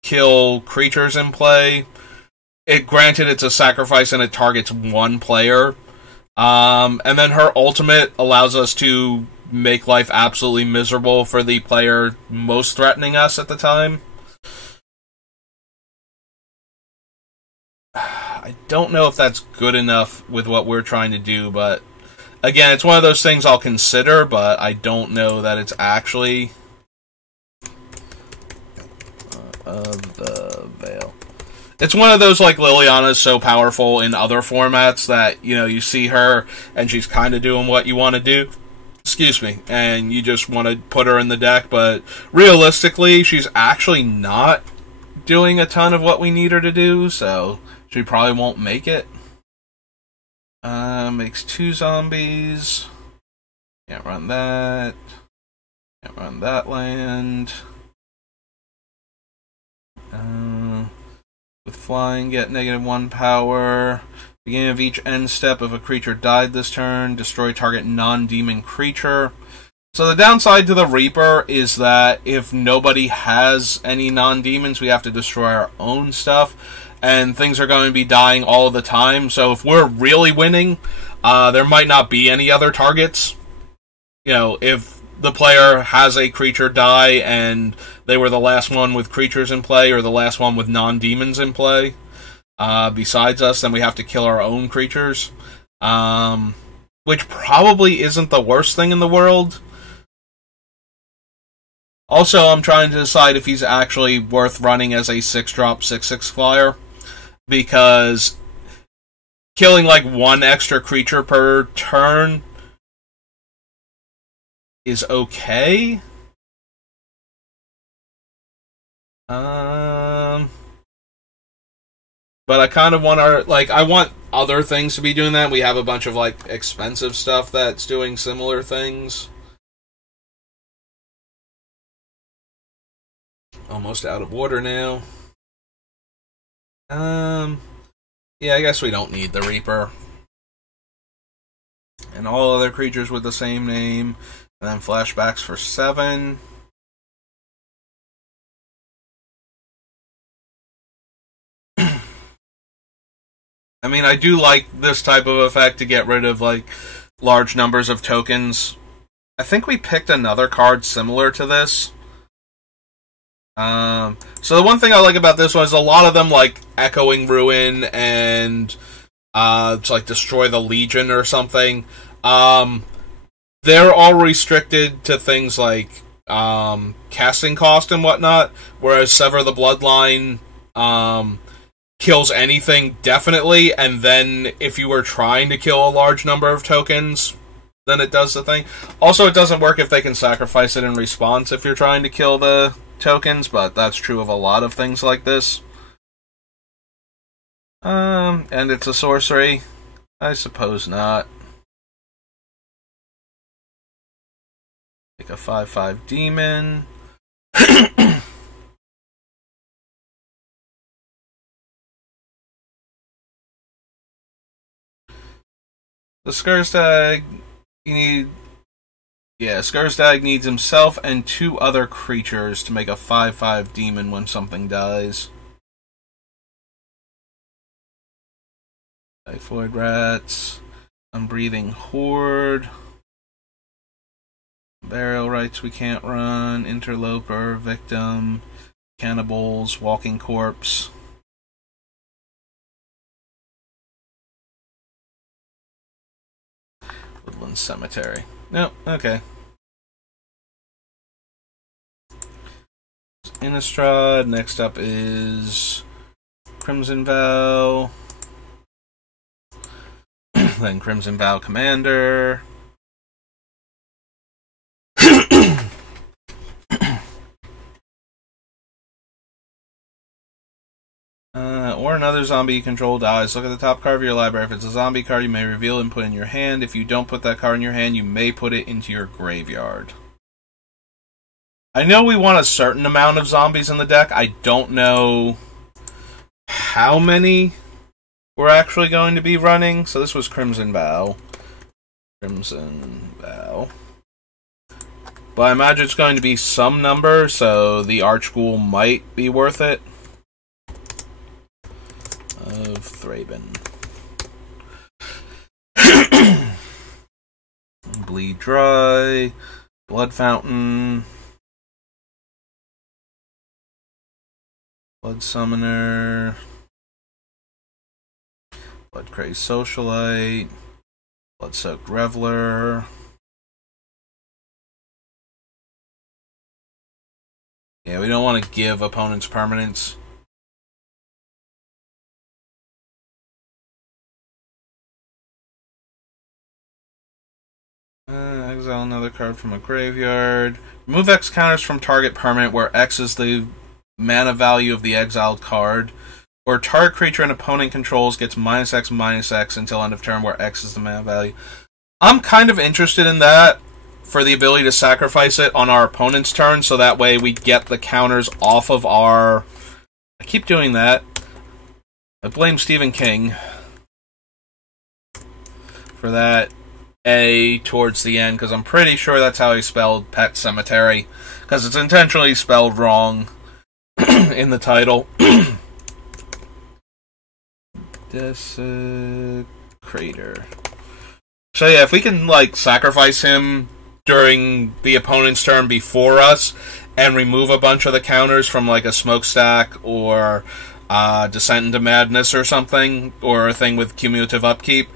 kill creatures in play. Granted, it's a sacrifice and it targets 1 player. And then her ultimate allows us to make life absolutely miserable for the player most threatening us at the time. I don't know if that's good enough with what we're trying to do, but again, it's one of those things I'll consider, but I don't know that it's actually of the Veil. It's one of those, like, Liliana's so powerful in other formats that, you know, you see her and she's kind of doing what you want to do. Excuse me. And you just want to put her in the deck, but realistically, she's actually not doing a ton of what we need her to do, so she probably won't make it. Makes 2 zombies. Can't run that. Can't run that land. With flying, get -1 power. Beginning of each end step, if a creature died this turn, destroy target non-demon creature. So the downside to the Reaper is that if nobody has any non-demons, we have to destroy our own stuff, and things are going to be dying all the time. So if we're really winning, there might not be any other targets. You know, if the player has a creature die and they were the last one with creatures in play or the last one with non-demons in play besides us, then we have to kill our own creatures. Which probably isn't the worst thing in the world. Also, I'm trying to decide if he's actually worth running as a 6-drop, 6/6 flyer. Because killing like 1 extra creature per turn is okay. But I kind of want our, like, I want other things to be doing that. We have a bunch of, like, expensive stuff that's doing similar things. Almost out of water now. Yeah, I guess we don't need the Reaper. And all other creatures with the same name. And then flashbacks for 7. I mean, I do like this type of effect to get rid of, like, large numbers of tokens. I think we picked another card similar to this. So the one thing I like about this one is a lot of them, like, Echoing Ruin and, it's like Destroy the Legion or something. They're all restricted to things like, casting cost and whatnot, whereas Sever the Bloodline, kills anything, definitely, and then if you were trying to kill a large number of tokens, then it does the thing. Also, it doesn't work if they can sacrifice it in response if you're trying to kill the tokens, but that's true of a lot of things like this. And it's a sorcery? I suppose not. Like a 5/5 demon. The Skurstag, you need... Yeah, Skurstag needs himself and 2 other creatures to make a 5/5 demon when something dies. Typhoid Rats, Unbreathing Horde, Burial Rites we can't run, Interloper, Victim, Cannibals, Walking Corpse. Woodland Cemetery. Nope, okay. Innistrad, next up is Crimson Vow. Then Crimson Vow Commander. Or another zombie you control dies. Look at the top card of your library. If it's a zombie card, you may reveal it and put it in your hand. If you don't put that card in your hand, you may put it into your graveyard. I know we want a certain amount of zombies in the deck. I don't know how many we're actually going to be running. So this was Crimson Vow. Crimson Vow. But I imagine it's going to be some number, so the Archghoul might be worth it. Of Thraben. Bleed Dry, Blood Fountain, Blood Summoner, Blood Crazed Socialite, Blood Soaked Reveler. Yeah, we don't want to give opponents permanents. Exile another card from a graveyard. Remove X counters from target permanent, where X is the mana value of the exiled card. Or target creature an opponent controls gets -X until end of turn, where X is the mana value. I'm kind of interested in that, for the ability to sacrifice it on our opponent's turn, so that way we get the counters off of our... I keep doing that. I blame Stephen King for that A towards the end, because I'm pretty sure that's how he spelled Pet Cemetery, because it's intentionally spelled wrong in the title. Desecrator. So yeah, if we can, like, sacrifice him during the opponent's turn before us, and remove a bunch of the counters from, like, a smokestack, or Descent into Madness or something, or a thing with cumulative upkeep,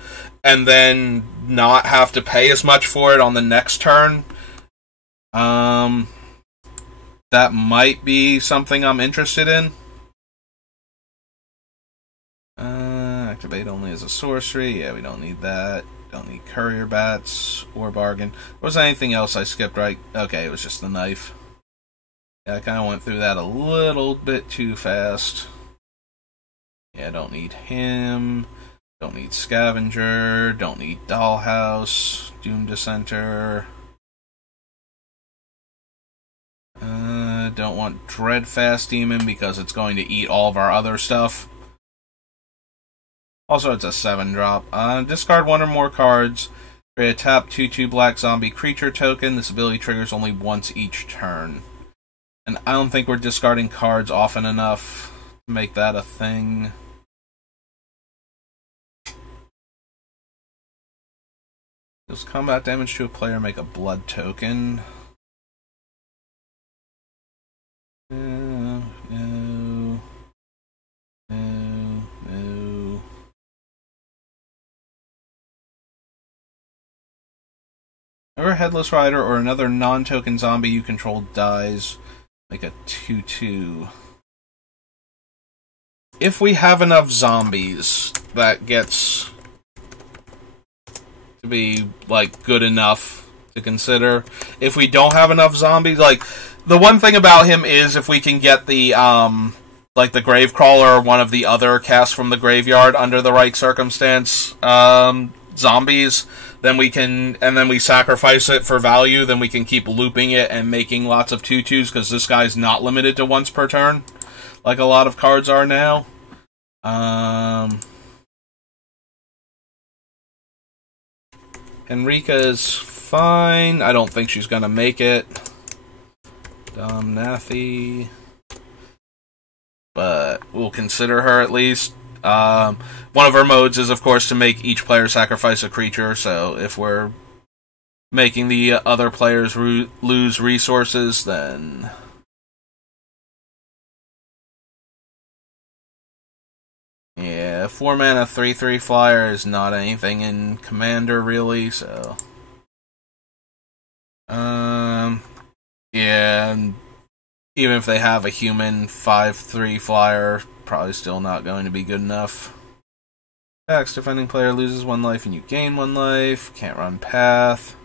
and then not have to pay as much for it on the next turn, that might be something I'm interested in. Activate only as a sorcery. Yeah, we don't need that. Don't need Courier Bats or Bargain. Was there anything else I skipped right? Okay, it was just the knife. Yeah, I kind of went through that a little bit too fast. Yeah, don't need him. Don't need Scavenger. Don't need Dollhouse. Doom Dissenter. Don't want Dreadfast Demon because it's going to eat all of our other stuff. Also, it's a 7-drop. Discard one or more cards. Create a tap 2/2 black zombie creature token. This ability triggers only once each turn. And I don't think we're discarding cards often enough to make that a thing. Does combat damage to a player make a blood token? No. Whenever a Headless Rider or another non-token zombie you control dies, make a 2/2. If we have enough zombies, that gets to be, like, good enough to consider. If we don't have enough zombies, like, the one thing about him is if we can get the, like, the Gravecrawler or one of the other casts from the graveyard under the right circumstance, zombies, then we can, and then we sacrifice it for value, then we can keep looping it and making lots of 2/2s, because this guy's not limited to once per turn, like a lot of cards are now. Henrika's fine. I don't think she's gonna make it. Nathi. But we'll consider her at least. One of her modes is, of course, to make each player sacrifice a creature, so if we're making the other players lose resources, then... Yeah, 4-mana 3/3 flyer is not anything in Commander, really, so... Yeah, and even if they have a human 5/3 flyer, probably still not going to be good enough. Attacks, defending player loses 1 life and you gain 1 life. Can't run path.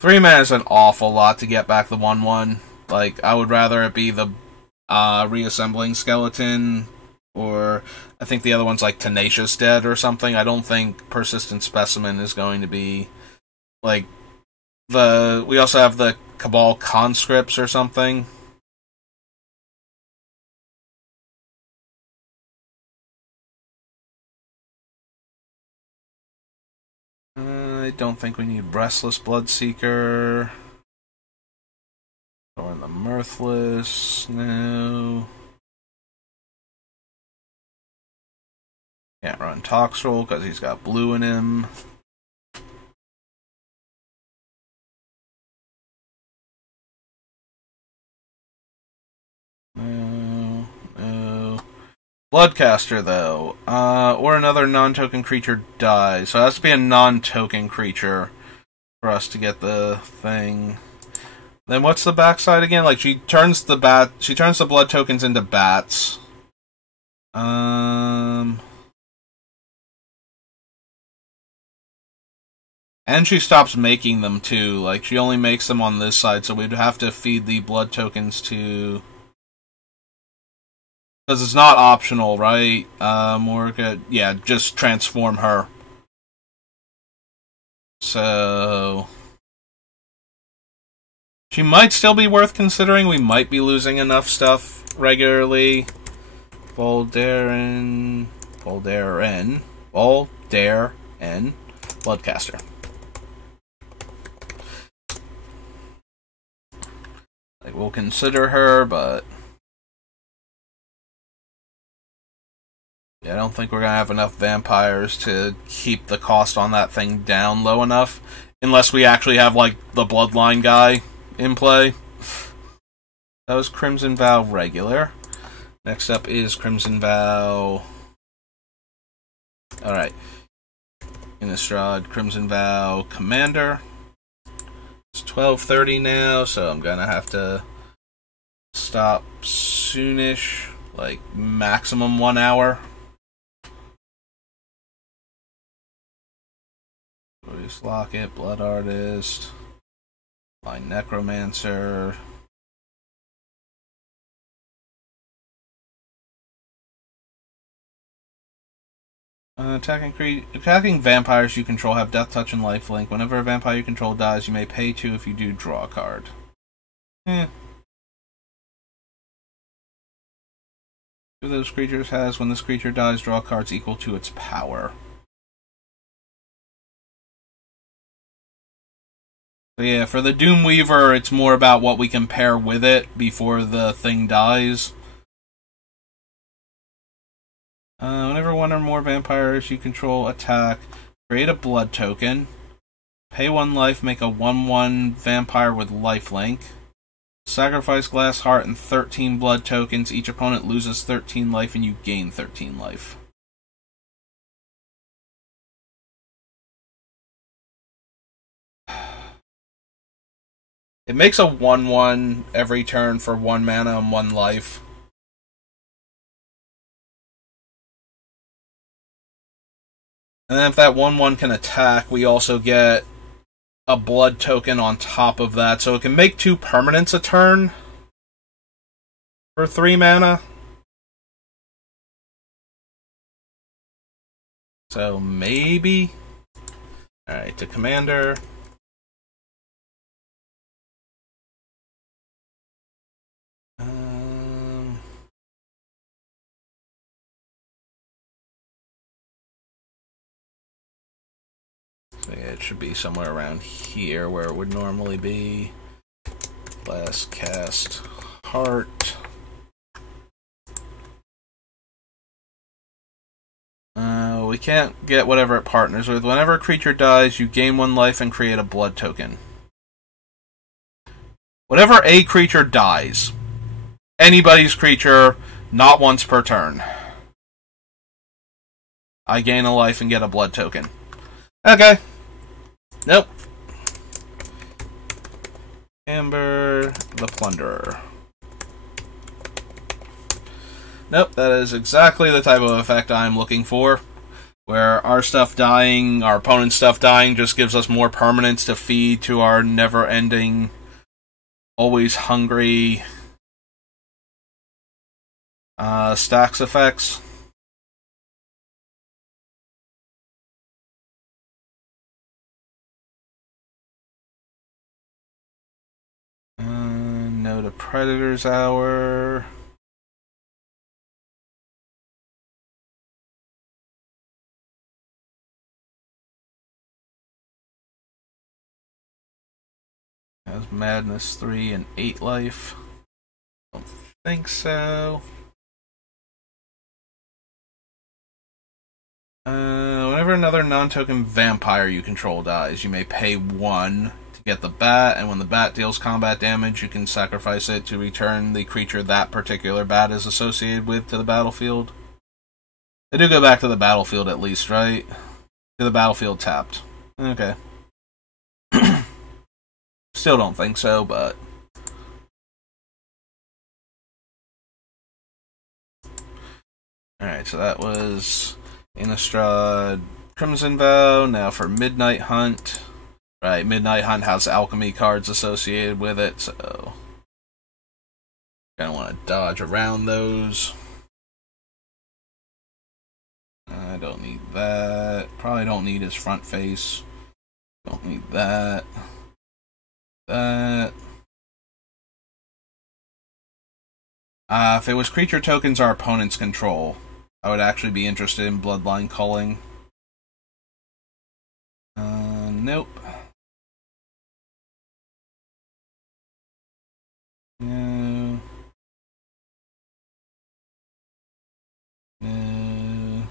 3 mana is an awful lot to get back the 1/1. Like, I would rather it be the reassembling skeleton, or I think the other one's like Tenacious Dead or something. I don't think Persistent Specimen is going to be, like, we also have the Cabal Conscripts or something. I don't think we need Restless Bloodseeker. Or in the Mirthless, no. Can't run Toxrill because he's got blue in him. No. Bloodcaster, though. Or another non-token creature dies. So it has to be a non-token creature for us to get the thing. Then what's the backside again? Like, she turns the blood tokens into bats. And she stops making them, too. Like, she only makes them on this side, so we'd have to feed the blood tokens to... Because it's not optional, right? Morga... Yeah, just transform her. So... She might still be worth considering. We might be losing enough stuff regularly. Voldaren... Bloodcaster. Like, we'll consider her, but... Yeah, I don't think we're gonna have enough vampires to keep the cost on that thing down low enough. Unless we actually have, like, the Bloodline guy in play. That was Crimson Vow regular. Next up is Crimson Vow... Alright. Innistrad, Crimson Vow, Commander. It's 12:30 now, so I'm gonna have to stop soonish, like maximum 1 hour. Bruce Locket, Blood Artist, Line Necromancer. Attacking vampires you control have Death Touch and Lifelink. Whenever a vampire you control dies, you may pay 2. If you do, draw a card. Two of those creatures has, when this creature dies, draw cards equal to its power. So yeah, for the Doomweaver, it's more about what we can pair with it before the thing dies. Whenever one or more vampires you control attack, create a blood token. Pay 1 life, make a 1/1 vampire with lifelink. Sacrifice Glass Heart and 13 blood tokens. Each opponent loses 13 life and you gain 13 life. It makes a 1/1 every turn for 1 mana and 1 life. And then if that 1/1 can attack, we also get a blood token on top of that. So it can make 2 permanents a turn for 3 mana. So maybe. Alright, to Commander. So yeah, it should be somewhere around here where it would normally be. Last cast Heart. We can't get whatever it partners with. Whenever a creature dies, you gain 1 life and create a blood token. Whenever a creature dies, anybody's creature, not once per turn, I gain a life and get a blood token. Okay. Nope. Amber the Plunderer. Nope, that is exactly the type of effect I'm looking for. Where our stuff dying, our opponent's stuff dying, just gives us more permanents to feed to our never-ending, always hungry stacks effects. No to Predator's Hour. Has Madness 3 and 8 life. Don't think so. Whenever another non-token vampire you control dies, you may pay 1 to get the bat, and when the bat deals combat damage, you can sacrifice it to return the creature that particular bat is associated with to the battlefield. They do go back to the battlefield at least, right? To the battlefield tapped. Okay. Still don't think so, but... Alright, so that was Innistrad Crimson Vow. Now for Midnight Hunt. Right, Midnight Hunt has alchemy cards associated with it, so kind of want to dodge around those. I don't need that. Probably don't need his front face. Don't need that. That. If it was creature tokens our opponents control, I would actually be interested in Bloodline Culling. Nope. No. No.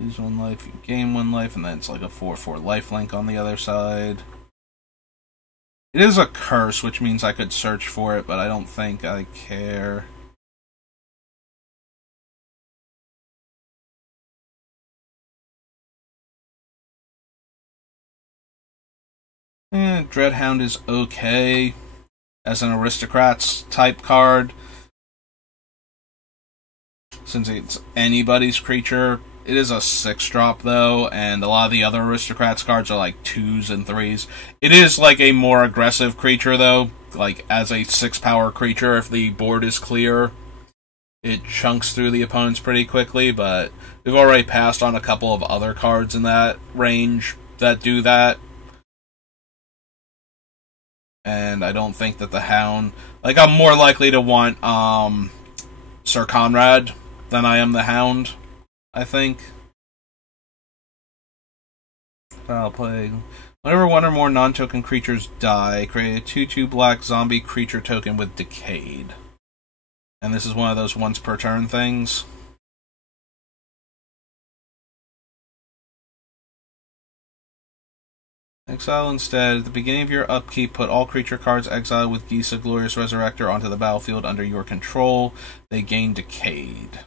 Lose 1 life, you gain 1 life, and then it's like a 4/4 lifelink on the other side. It is a curse, which means I could search for it, but I don't think I care. Dreadhound is okay as an Aristocrats type card. Since it's anybody's creature. It is a 6-drop though, and a lot of the other Aristocrats cards are like 2s and 3s. It is like a more aggressive creature though, like as a 6-power creature. If the board is clear, it chunks through the opponents pretty quickly, but we've already passed on a couple of other cards in that range that do that. And I don't think that the Hound... Like, I'm more likely to want Sir Conrad than I am the Hound, I think. I'll play... Whenever 1 or more non-token creatures die, create a 2/2 black zombie creature token with Decayed. And this is one of those once per turn things. Exile instead. At the beginning of your upkeep, put all creature cards exiled with Gisa Glorious Resurrector onto the battlefield under your control. They gain Decayed.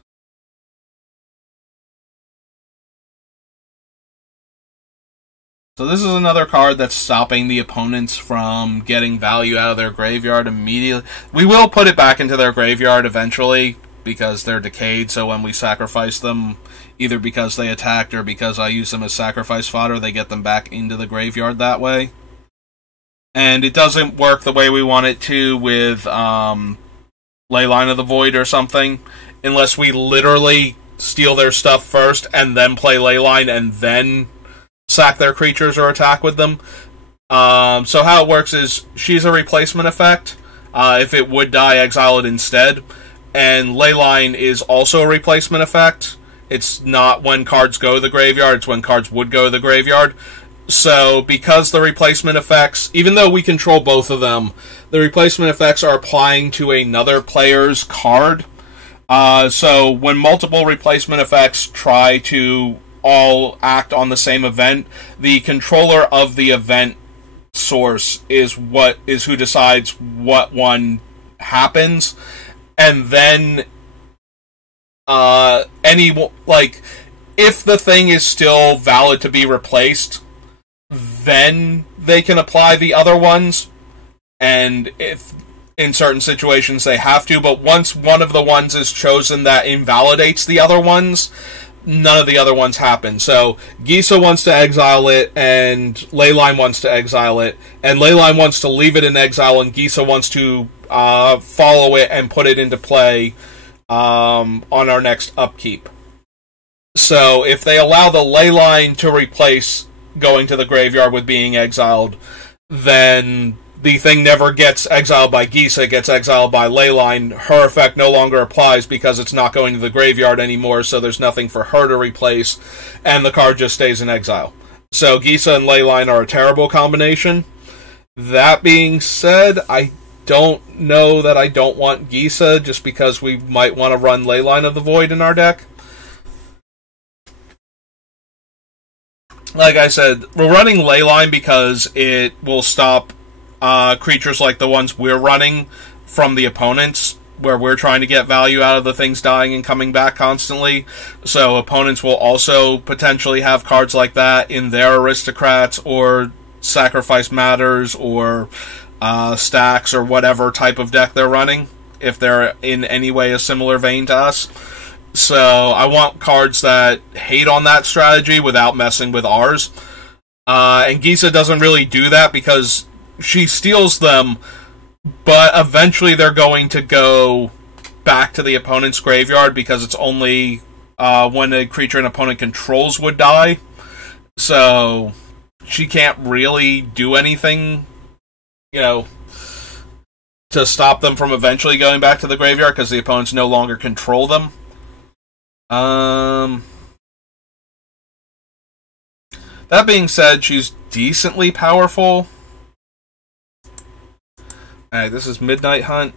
So this is another card that's stopping the opponents from getting value out of their graveyard immediately. We will put it back into their graveyard eventually, because they're decayed, so when we sacrifice them, either because they attacked or because I use them as sacrifice fodder, they get them back into the graveyard that way. And it doesn't work the way we want it to with Leyline of the Void or something, unless we literally steal their stuff first and then play Leyline and then sack their creatures or attack with them. So how it works is, she's a replacement effect. If it would die, exile it instead. And Leyline is also a replacement effect. It's not when cards go to the graveyard, it's when cards would go to the graveyard. So, because the replacement effects, even though we control both of them, the replacement effects are applying to another player's card. So, when multiple replacement effects try to all act on the same event, the controller of the event source is who decides what one happens. And then, if the thing is still valid to be replaced, then they can apply the other ones, and if in certain situations they have to, but once one of the ones is chosen that invalidates the other ones, none of the other ones happen. So, Gisa wants to exile it, and Leyline wants to exile it, and Leyline wants to leave it in exile, and Gisa wants to follow it and put it into play on our next upkeep. So, if they allow the Leyline to replace going to the graveyard with being exiled, then the thing never gets exiled by Gisa, it gets exiled by Leyline. Her effect no longer applies because it's not going to the graveyard anymore, so there's nothing for her to replace, and the card just stays in exile. So Gisa and Leyline are a terrible combination. That being said, I don't know that I don't want Gisa, just because we might want to run Leyline of the Void in our deck. Like I said, we're running Leyline because it will stop creatures like the ones we're running from the opponents, where we're trying to get value out of the things dying and coming back constantly. So opponents will also potentially have cards like that in their Aristocrats or Sacrifice Matters or Stacks or whatever type of deck they're running, if they're in any way a similar vein to us. So I want cards that hate on that strategy without messing with ours. And Giza doesn't really do that because she steals them, but eventually they're going to go back to the opponent's graveyard because it's only when a creature an opponent controls would die. So she can't really do anything, to stop them from eventually going back to the graveyard because the opponents no longer control them. That being said, she's decently powerful. Alright, this is Midnight Hunt.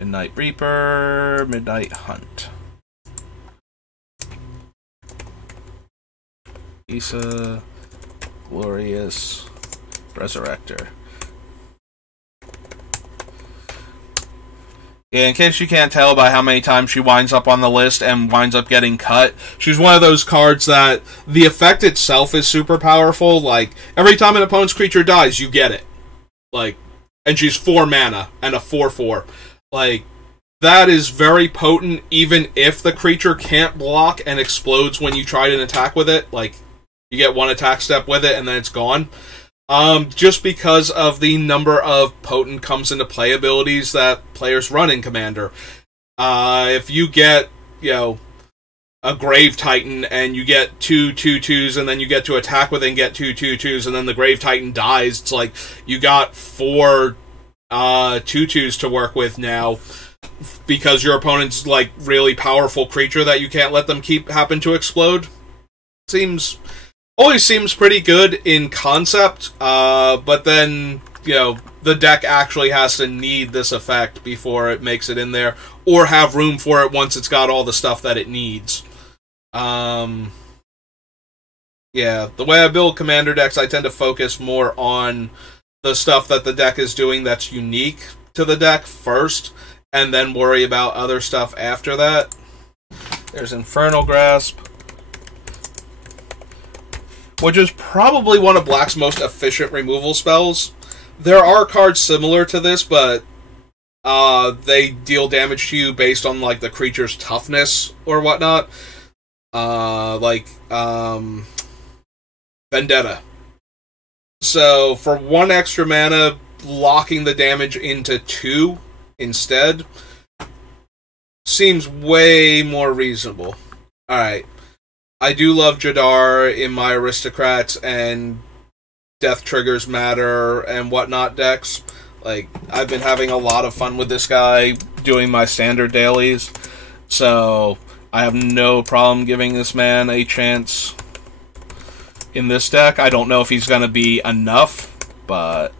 Midnight Reaper, Midnight Hunt. Isa, Glorious, Resurrector. Yeah, in case you can't tell by how many times she winds up on the list and winds up getting cut, she's one of those cards that the effect itself is super powerful. Like, every time an opponent's creature dies, you get it. Like, and she's 4 mana and a 4/4. Like, that is very potent even if the creature can't block and explodes when you try to attack with it. Like, you get 1 attack step with it and then it's gone. Just because of the number of potent comes into play abilities that players run in Commander. If you get, a Grave Titan and you get 2/2/2s and then you get to attack with it and get 2/2/2s and then the Grave Titan dies, it's like you got 4 2/2s to work with now because your opponent's like really powerful creature that you can't let them happen to explode. Always seems pretty good in concept, but then, the deck actually has to need this effect before it makes it in there, or have room for it once it's got all the stuff that it needs. Yeah, the way I build Commander decks, I tend to focus more on the stuff that the deck is doing that's unique to the deck first, and then worry about other stuff after that. There's Infernal Grasp, which is probably one of Black's most efficient removal spells. There are cards similar to this, but they deal damage to you based on like the creature's toughness or whatnot. Vendetta. So for 1 extra mana, locking the damage into 2 instead seems way more reasonable. Alright. I do love Jadar in my Aristocrats and Death Triggers Matter and whatnot decks. Like, I've been having a lot of fun with this guy doing my standard dailies, so I have no problem giving this man a chance in this deck. I don't know if he's going to be enough, but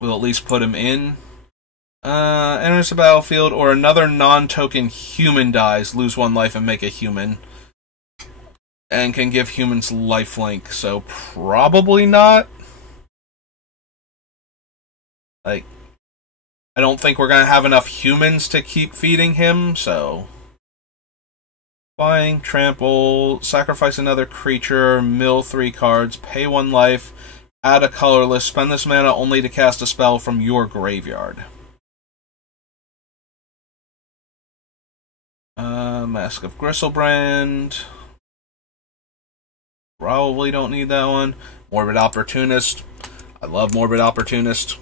we'll at least put him in. Enters the battlefield, or another non-token human dies, lose 1 life and make a human. And can give humans lifelink, so probably not. Like, I don't think we're going to have enough humans to keep feeding him, so... Flying, trample, sacrifice another creature, mill 3 cards, pay 1 life, add a colorless, spend this mana only to cast a spell from your graveyard. Mask of Gristlebrand. Probably don't need that one. Morbid Opportunist. I love Morbid Opportunist.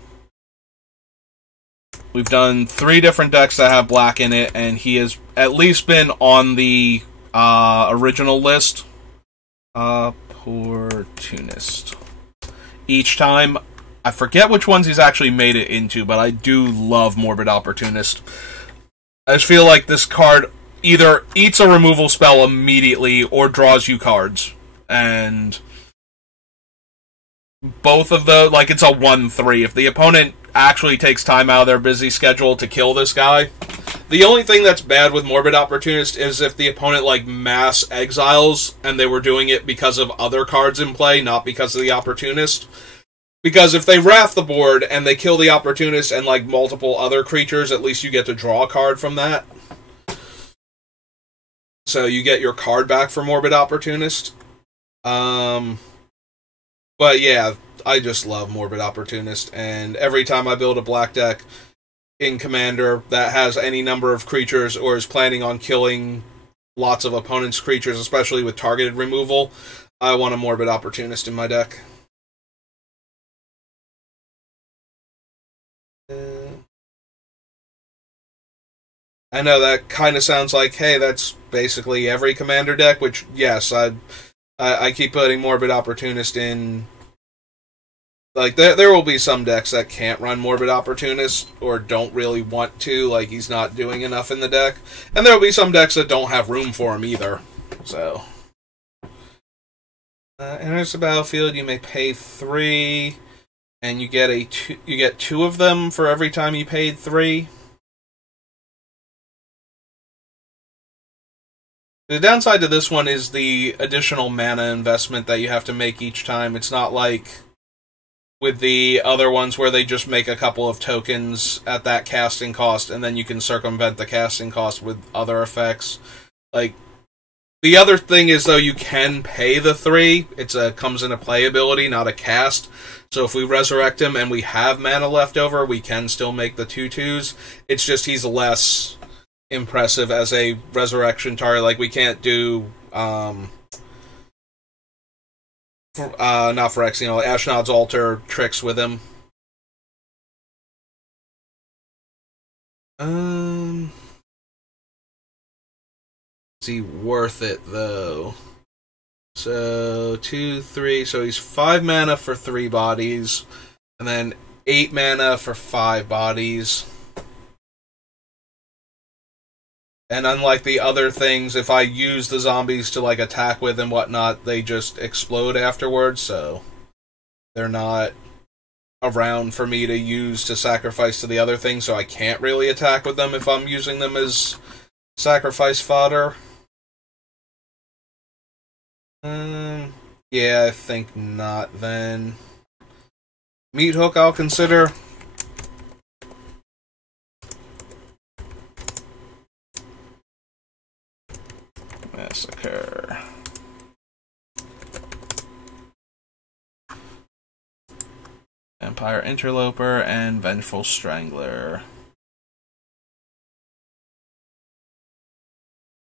We've done 3 different decks that have black in it, and he has at least been on the original list. Opportunist. Each time, I forget which ones he's actually made it into, but I do love Morbid Opportunist. I just feel like this card either eats a removal spell immediately or draws you cards. And both of those, like, it's a 1/3. If the opponent actually takes time out of their busy schedule to kill this guy. The only thing that's bad with Morbid Opportunist is if the opponent, like, mass exiles, and they were doing it because of other cards in play, not because of the Opportunist. Because if they wrath the board and they kill the Opportunist and, like, multiple other creatures, at least you get to draw a card from that. So you get your card back for Morbid Opportunist. But yeah, I just love Morbid Opportunist, and every time I build a black deck, in Commander that has any number of creatures or is planning on killing lots of opponents' creatures, especially with targeted removal, I want a Morbid Opportunist in my deck. I know that kind of sounds like, hey, that's basically every Commander deck, which, yes, I keep putting Morbid Opportunist in. Like, there will be some decks that can't run Morbid Opportunist, or don't really want to, like, he's not doing enough in the deck. And there will be some decks that don't have room for him either. So. Enters the battlefield, you may pay 3, and you get 2 of them for every time you paid 3. The downside to this one is the additional mana investment that you have to make each time. It's not like with the other ones where they just make a couple of tokens at that casting cost, and then you can circumvent the casting cost with other effects. Like, the other thing is, though, you can pay the 3. It's comes in a play ability, not a cast. So if we resurrect him and we have mana left over, we can still make the 2/2s. It's just he's less impressive as a resurrection target. Like, we can't do not Phyrexian, Ashnod's Altar tricks with him. Is he worth it, though? So, 2, 3, so he's 5 mana for 3 bodies, and then 8 mana for 5 bodies. And unlike the other things, if I use the zombies to, like, attack with and whatnot, they just explode afterwards, so they're not around for me to use to sacrifice to the other things, so I can't really attack with them if I'm using them as sacrifice fodder. Yeah, I think not, then. Meat Hook I'll consider. Massacre. Vampire Interloper and Vengeful Strangler.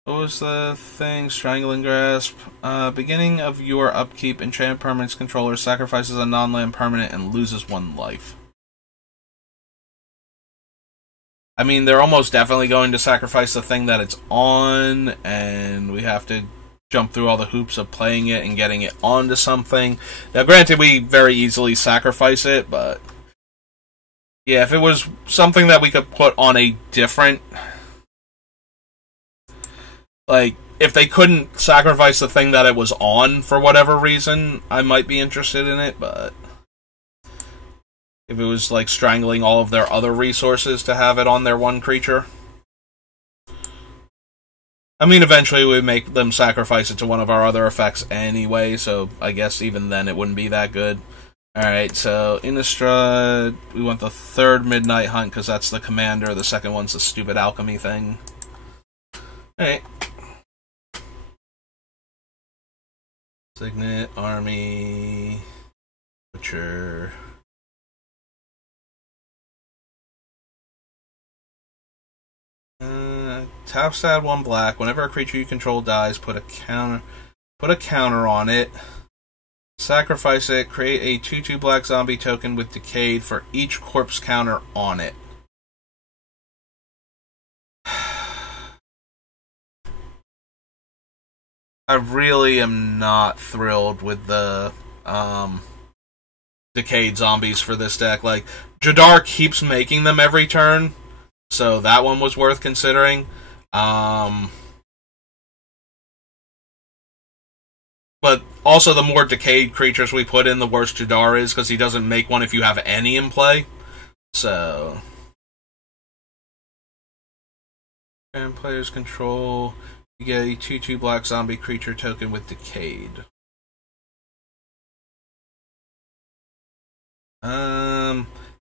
What was the thing? Strangling Grasp. Beginning of your upkeep, enchanted permanent's controller sacrifices a non-land permanent and loses 1 life. I mean, they're almost definitely going to sacrifice the thing that it's on, and we have to jump through all the hoops of playing it and getting it onto something. Now, granted, we very easily sacrifice it, but yeah, if it was something that we could put on a different... Like, if they couldn't sacrifice the thing that it was on for whatever reason, I might be interested in it, but if it was, like, strangling all of their other resources to have it on their one creature. I mean, eventually we make them sacrifice it to one of our other effects anyway, so I guess even then it wouldn't be that good. Alright, so Innistrad, we want the 3rd Midnight Hunt, because that's the commander, the second one's the stupid alchemy thing. Alright. Signet, Army, Butcher. Tap stat 1 black. Whenever a creature you control dies, put a counter on it. Sacrifice it. Create a 2/2 black zombie token with Decayed for each corpse counter on it. I really am not thrilled with the Decayed zombies for this deck. Like, Jadar keeps making them every turn, so that one was worth considering. But also, the more Decayed creatures we put in, the worse Jadar is, because he doesn't make one if you have any in play. So, and players control, you get a 2/2 black zombie creature token with Decayed.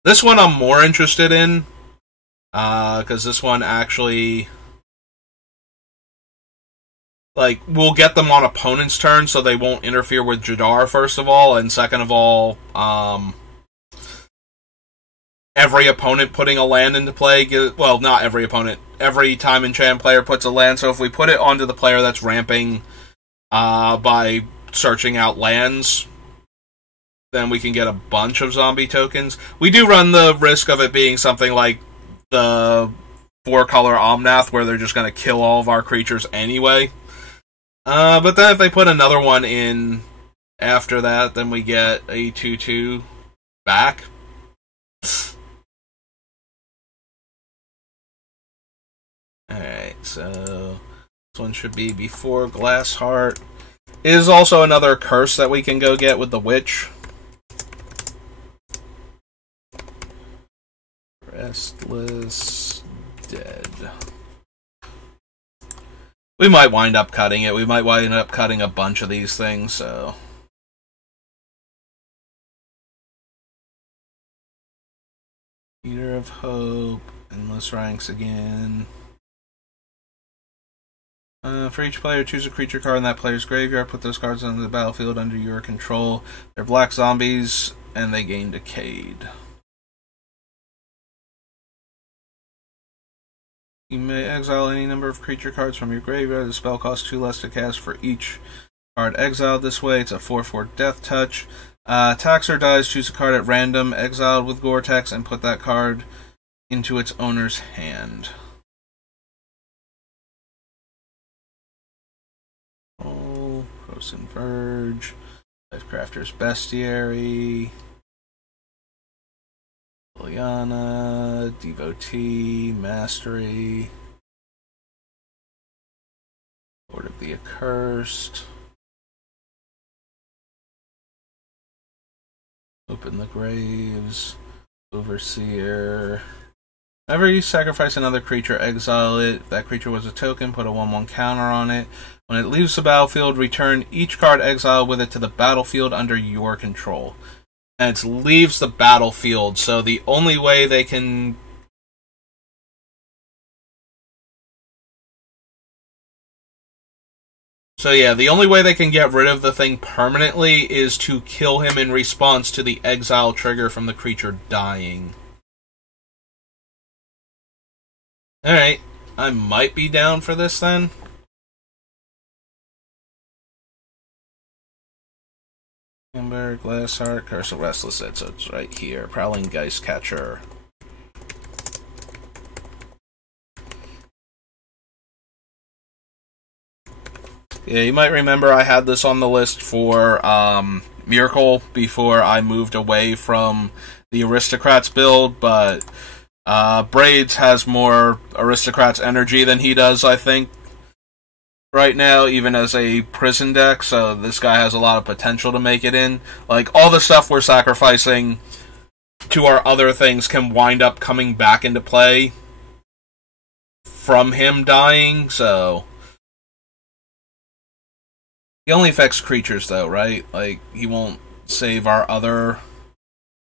This one I'm more interested in, because this one actually, like, we'll get them on opponent's turn, so they won't interfere with Jadar, first of all, and second of all, every opponent putting a land into play. Well, not every opponent. Every time enchant player puts a land. So if we put it onto the player that's ramping by searching out lands, then we can get a bunch of zombie tokens. We do run the risk of it being something like the 4-color Omnath, where they're just going to kill all of our creatures anyway. But then if they put another one in after that, then we get a 2/2 back. Alright, so this one should be before Glassheart. It is also another curse that we can go get with the Witch. Restless Dead. We might wind up cutting it. We might wind up cutting a bunch of these things, so... Eater of Hope. Endless Ranks again. For each player, choose a creature card in that player's graveyard. Put those cards on the battlefield under your control. They're black zombies, and they gain Decayed. You may exile any number of creature cards from your graveyard. The spell costs 2 less to cast for each card exiled this way. It's a 4/4 Death Touch. Attacks or dies, choose a card at random, exiled with Gore-Tex, and put that card into its owner's hand. Oh, Croson Verge, Lifecrafter's Bestiary, Liliana, Devotee, Mastery, Lord of the Accursed, Open the Graves, Overseer. Whenever you sacrifice another creature, exile it. If that creature was a token, put a 1/1 counter on it. When it leaves the battlefield, return each card exiled with it to the battlefield under your control. And it leaves the battlefield, so the only way they can... So yeah, the only way they can get rid of the thing permanently is to kill him in response to the exile trigger from the creature dying. Alright, I might be down for this then. Amber, Glassheart, Curse of Restless Dead, so it's right here. Prowling Geistcatcher. Yeah, you might remember I had this on the list for Miracle before I moved away from the Aristocrats build, but Braids has more Aristocrats energy than he does, I think, right now, even as a prison deck, so this guy has a lot of potential to make it in. Like, all the stuff we're sacrificing to our other things can wind up coming back into play from him dying, so... He only affects creatures, though, right? Like, he won't save our other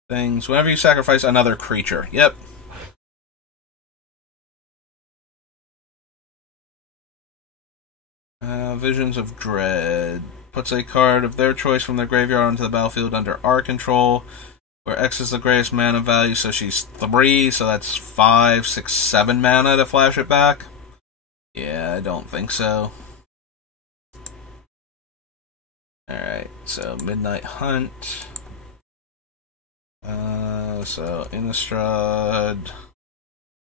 things. Whenever you sacrifice another creature. Yep. Visions of Dread. Puts a card of their choice from their graveyard onto the battlefield under our control, where X is the greatest mana value, so she's 3, so that's 5, 6, 7 mana to flash it back. Yeah, I don't think so. Alright, so Midnight Hunt. So Innistrad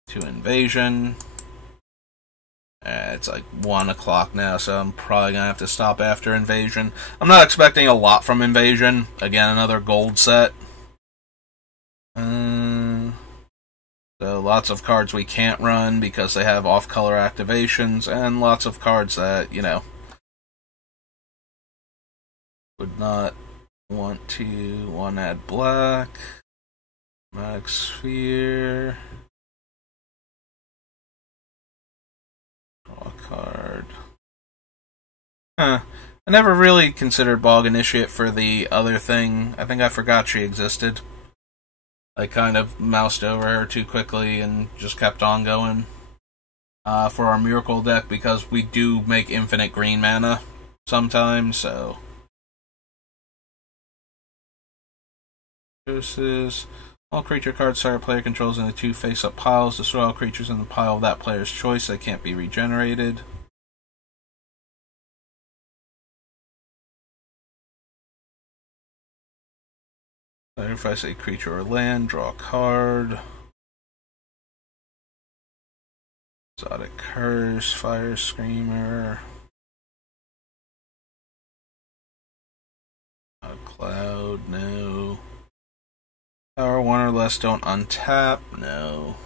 to Invasion. It's like 1 o'clock now, so I'm probably going to have to stop after Invasion. I'm not expecting a lot from Invasion. Again, another gold set. So lots of cards we can't run because they have off-color activations, and lots of cards that, you know, would not want to. One add black. Mag Sphere. Draw a card. Huh. I never really considered Bog Initiate for the other thing. I think I forgot she existed. I kind of moused over her too quickly and just kept on going. For our Miracle deck, because we do make infinite green mana sometimes, so... Doses. All creature cards target player controls in the 2 face-up piles. Destroy all creatures in the pile of that player's choice that can't be regenerated. Sacrifice a creature or land. Draw a card. Exotic Curse. Fire Screamer. Cloud, no. Power 1 or less, don't untap, no.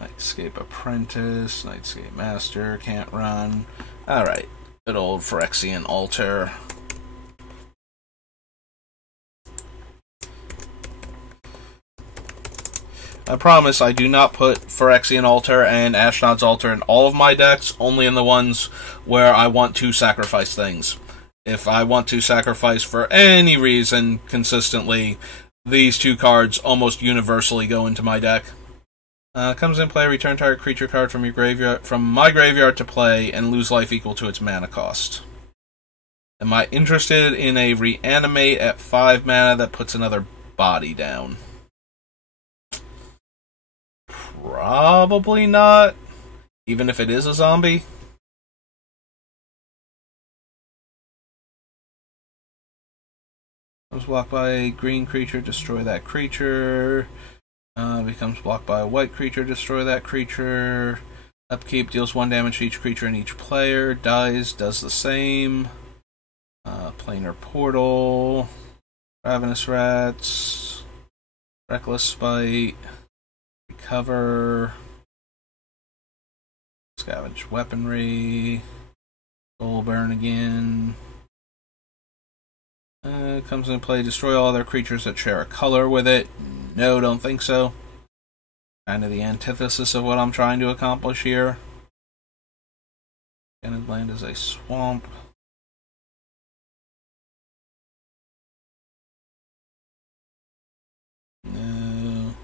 Nightscape Apprentice, Nightscape Master, can't run. Alright, good old Phyrexian Altar. I promise I do not put Phyrexian Altar and Ashnod's Altar in all of my decks, only in the ones where I want to sacrifice things. If I want to sacrifice for any reason consistently, these 2 cards almost universally go into my deck. Comes in play, return target creature card from your graveyard, from my graveyard to play, and lose life equal to its mana cost. Am I interested in a reanimate at 5 mana that puts another body down? Probably not, even if it is a zombie. Becomes blocked by a green creature, destroy that creature. Becomes blocked by a white creature, destroy that creature. Upkeep, deals 1 damage to each creature and each player. Dies, does the same. Planar Portal. Ravenous Rats. Reckless Spite. Recover. Scavenge Weaponry. Soul Burn again. Comes into play, destroy all other creatures that share a color with it. No, don't think so. Kind of the antithesis of what I'm trying to accomplish here. Cannon Land is a swamp. No.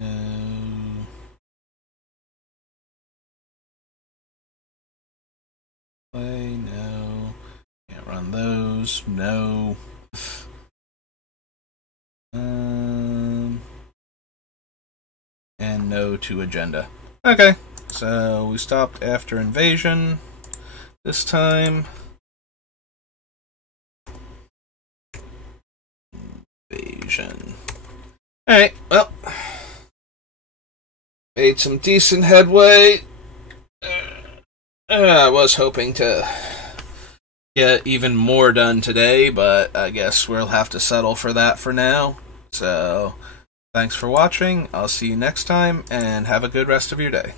No. Play, no. Can't run those, no. And no to agenda. Okay, so we stopped after invasion this time. Invasion. Alright, well. Made some decent headway. I was hoping to get even more done today, but I guess we'll have to settle for that for now. So, thanks for watching. I'll see you next time, and have a good rest of your day.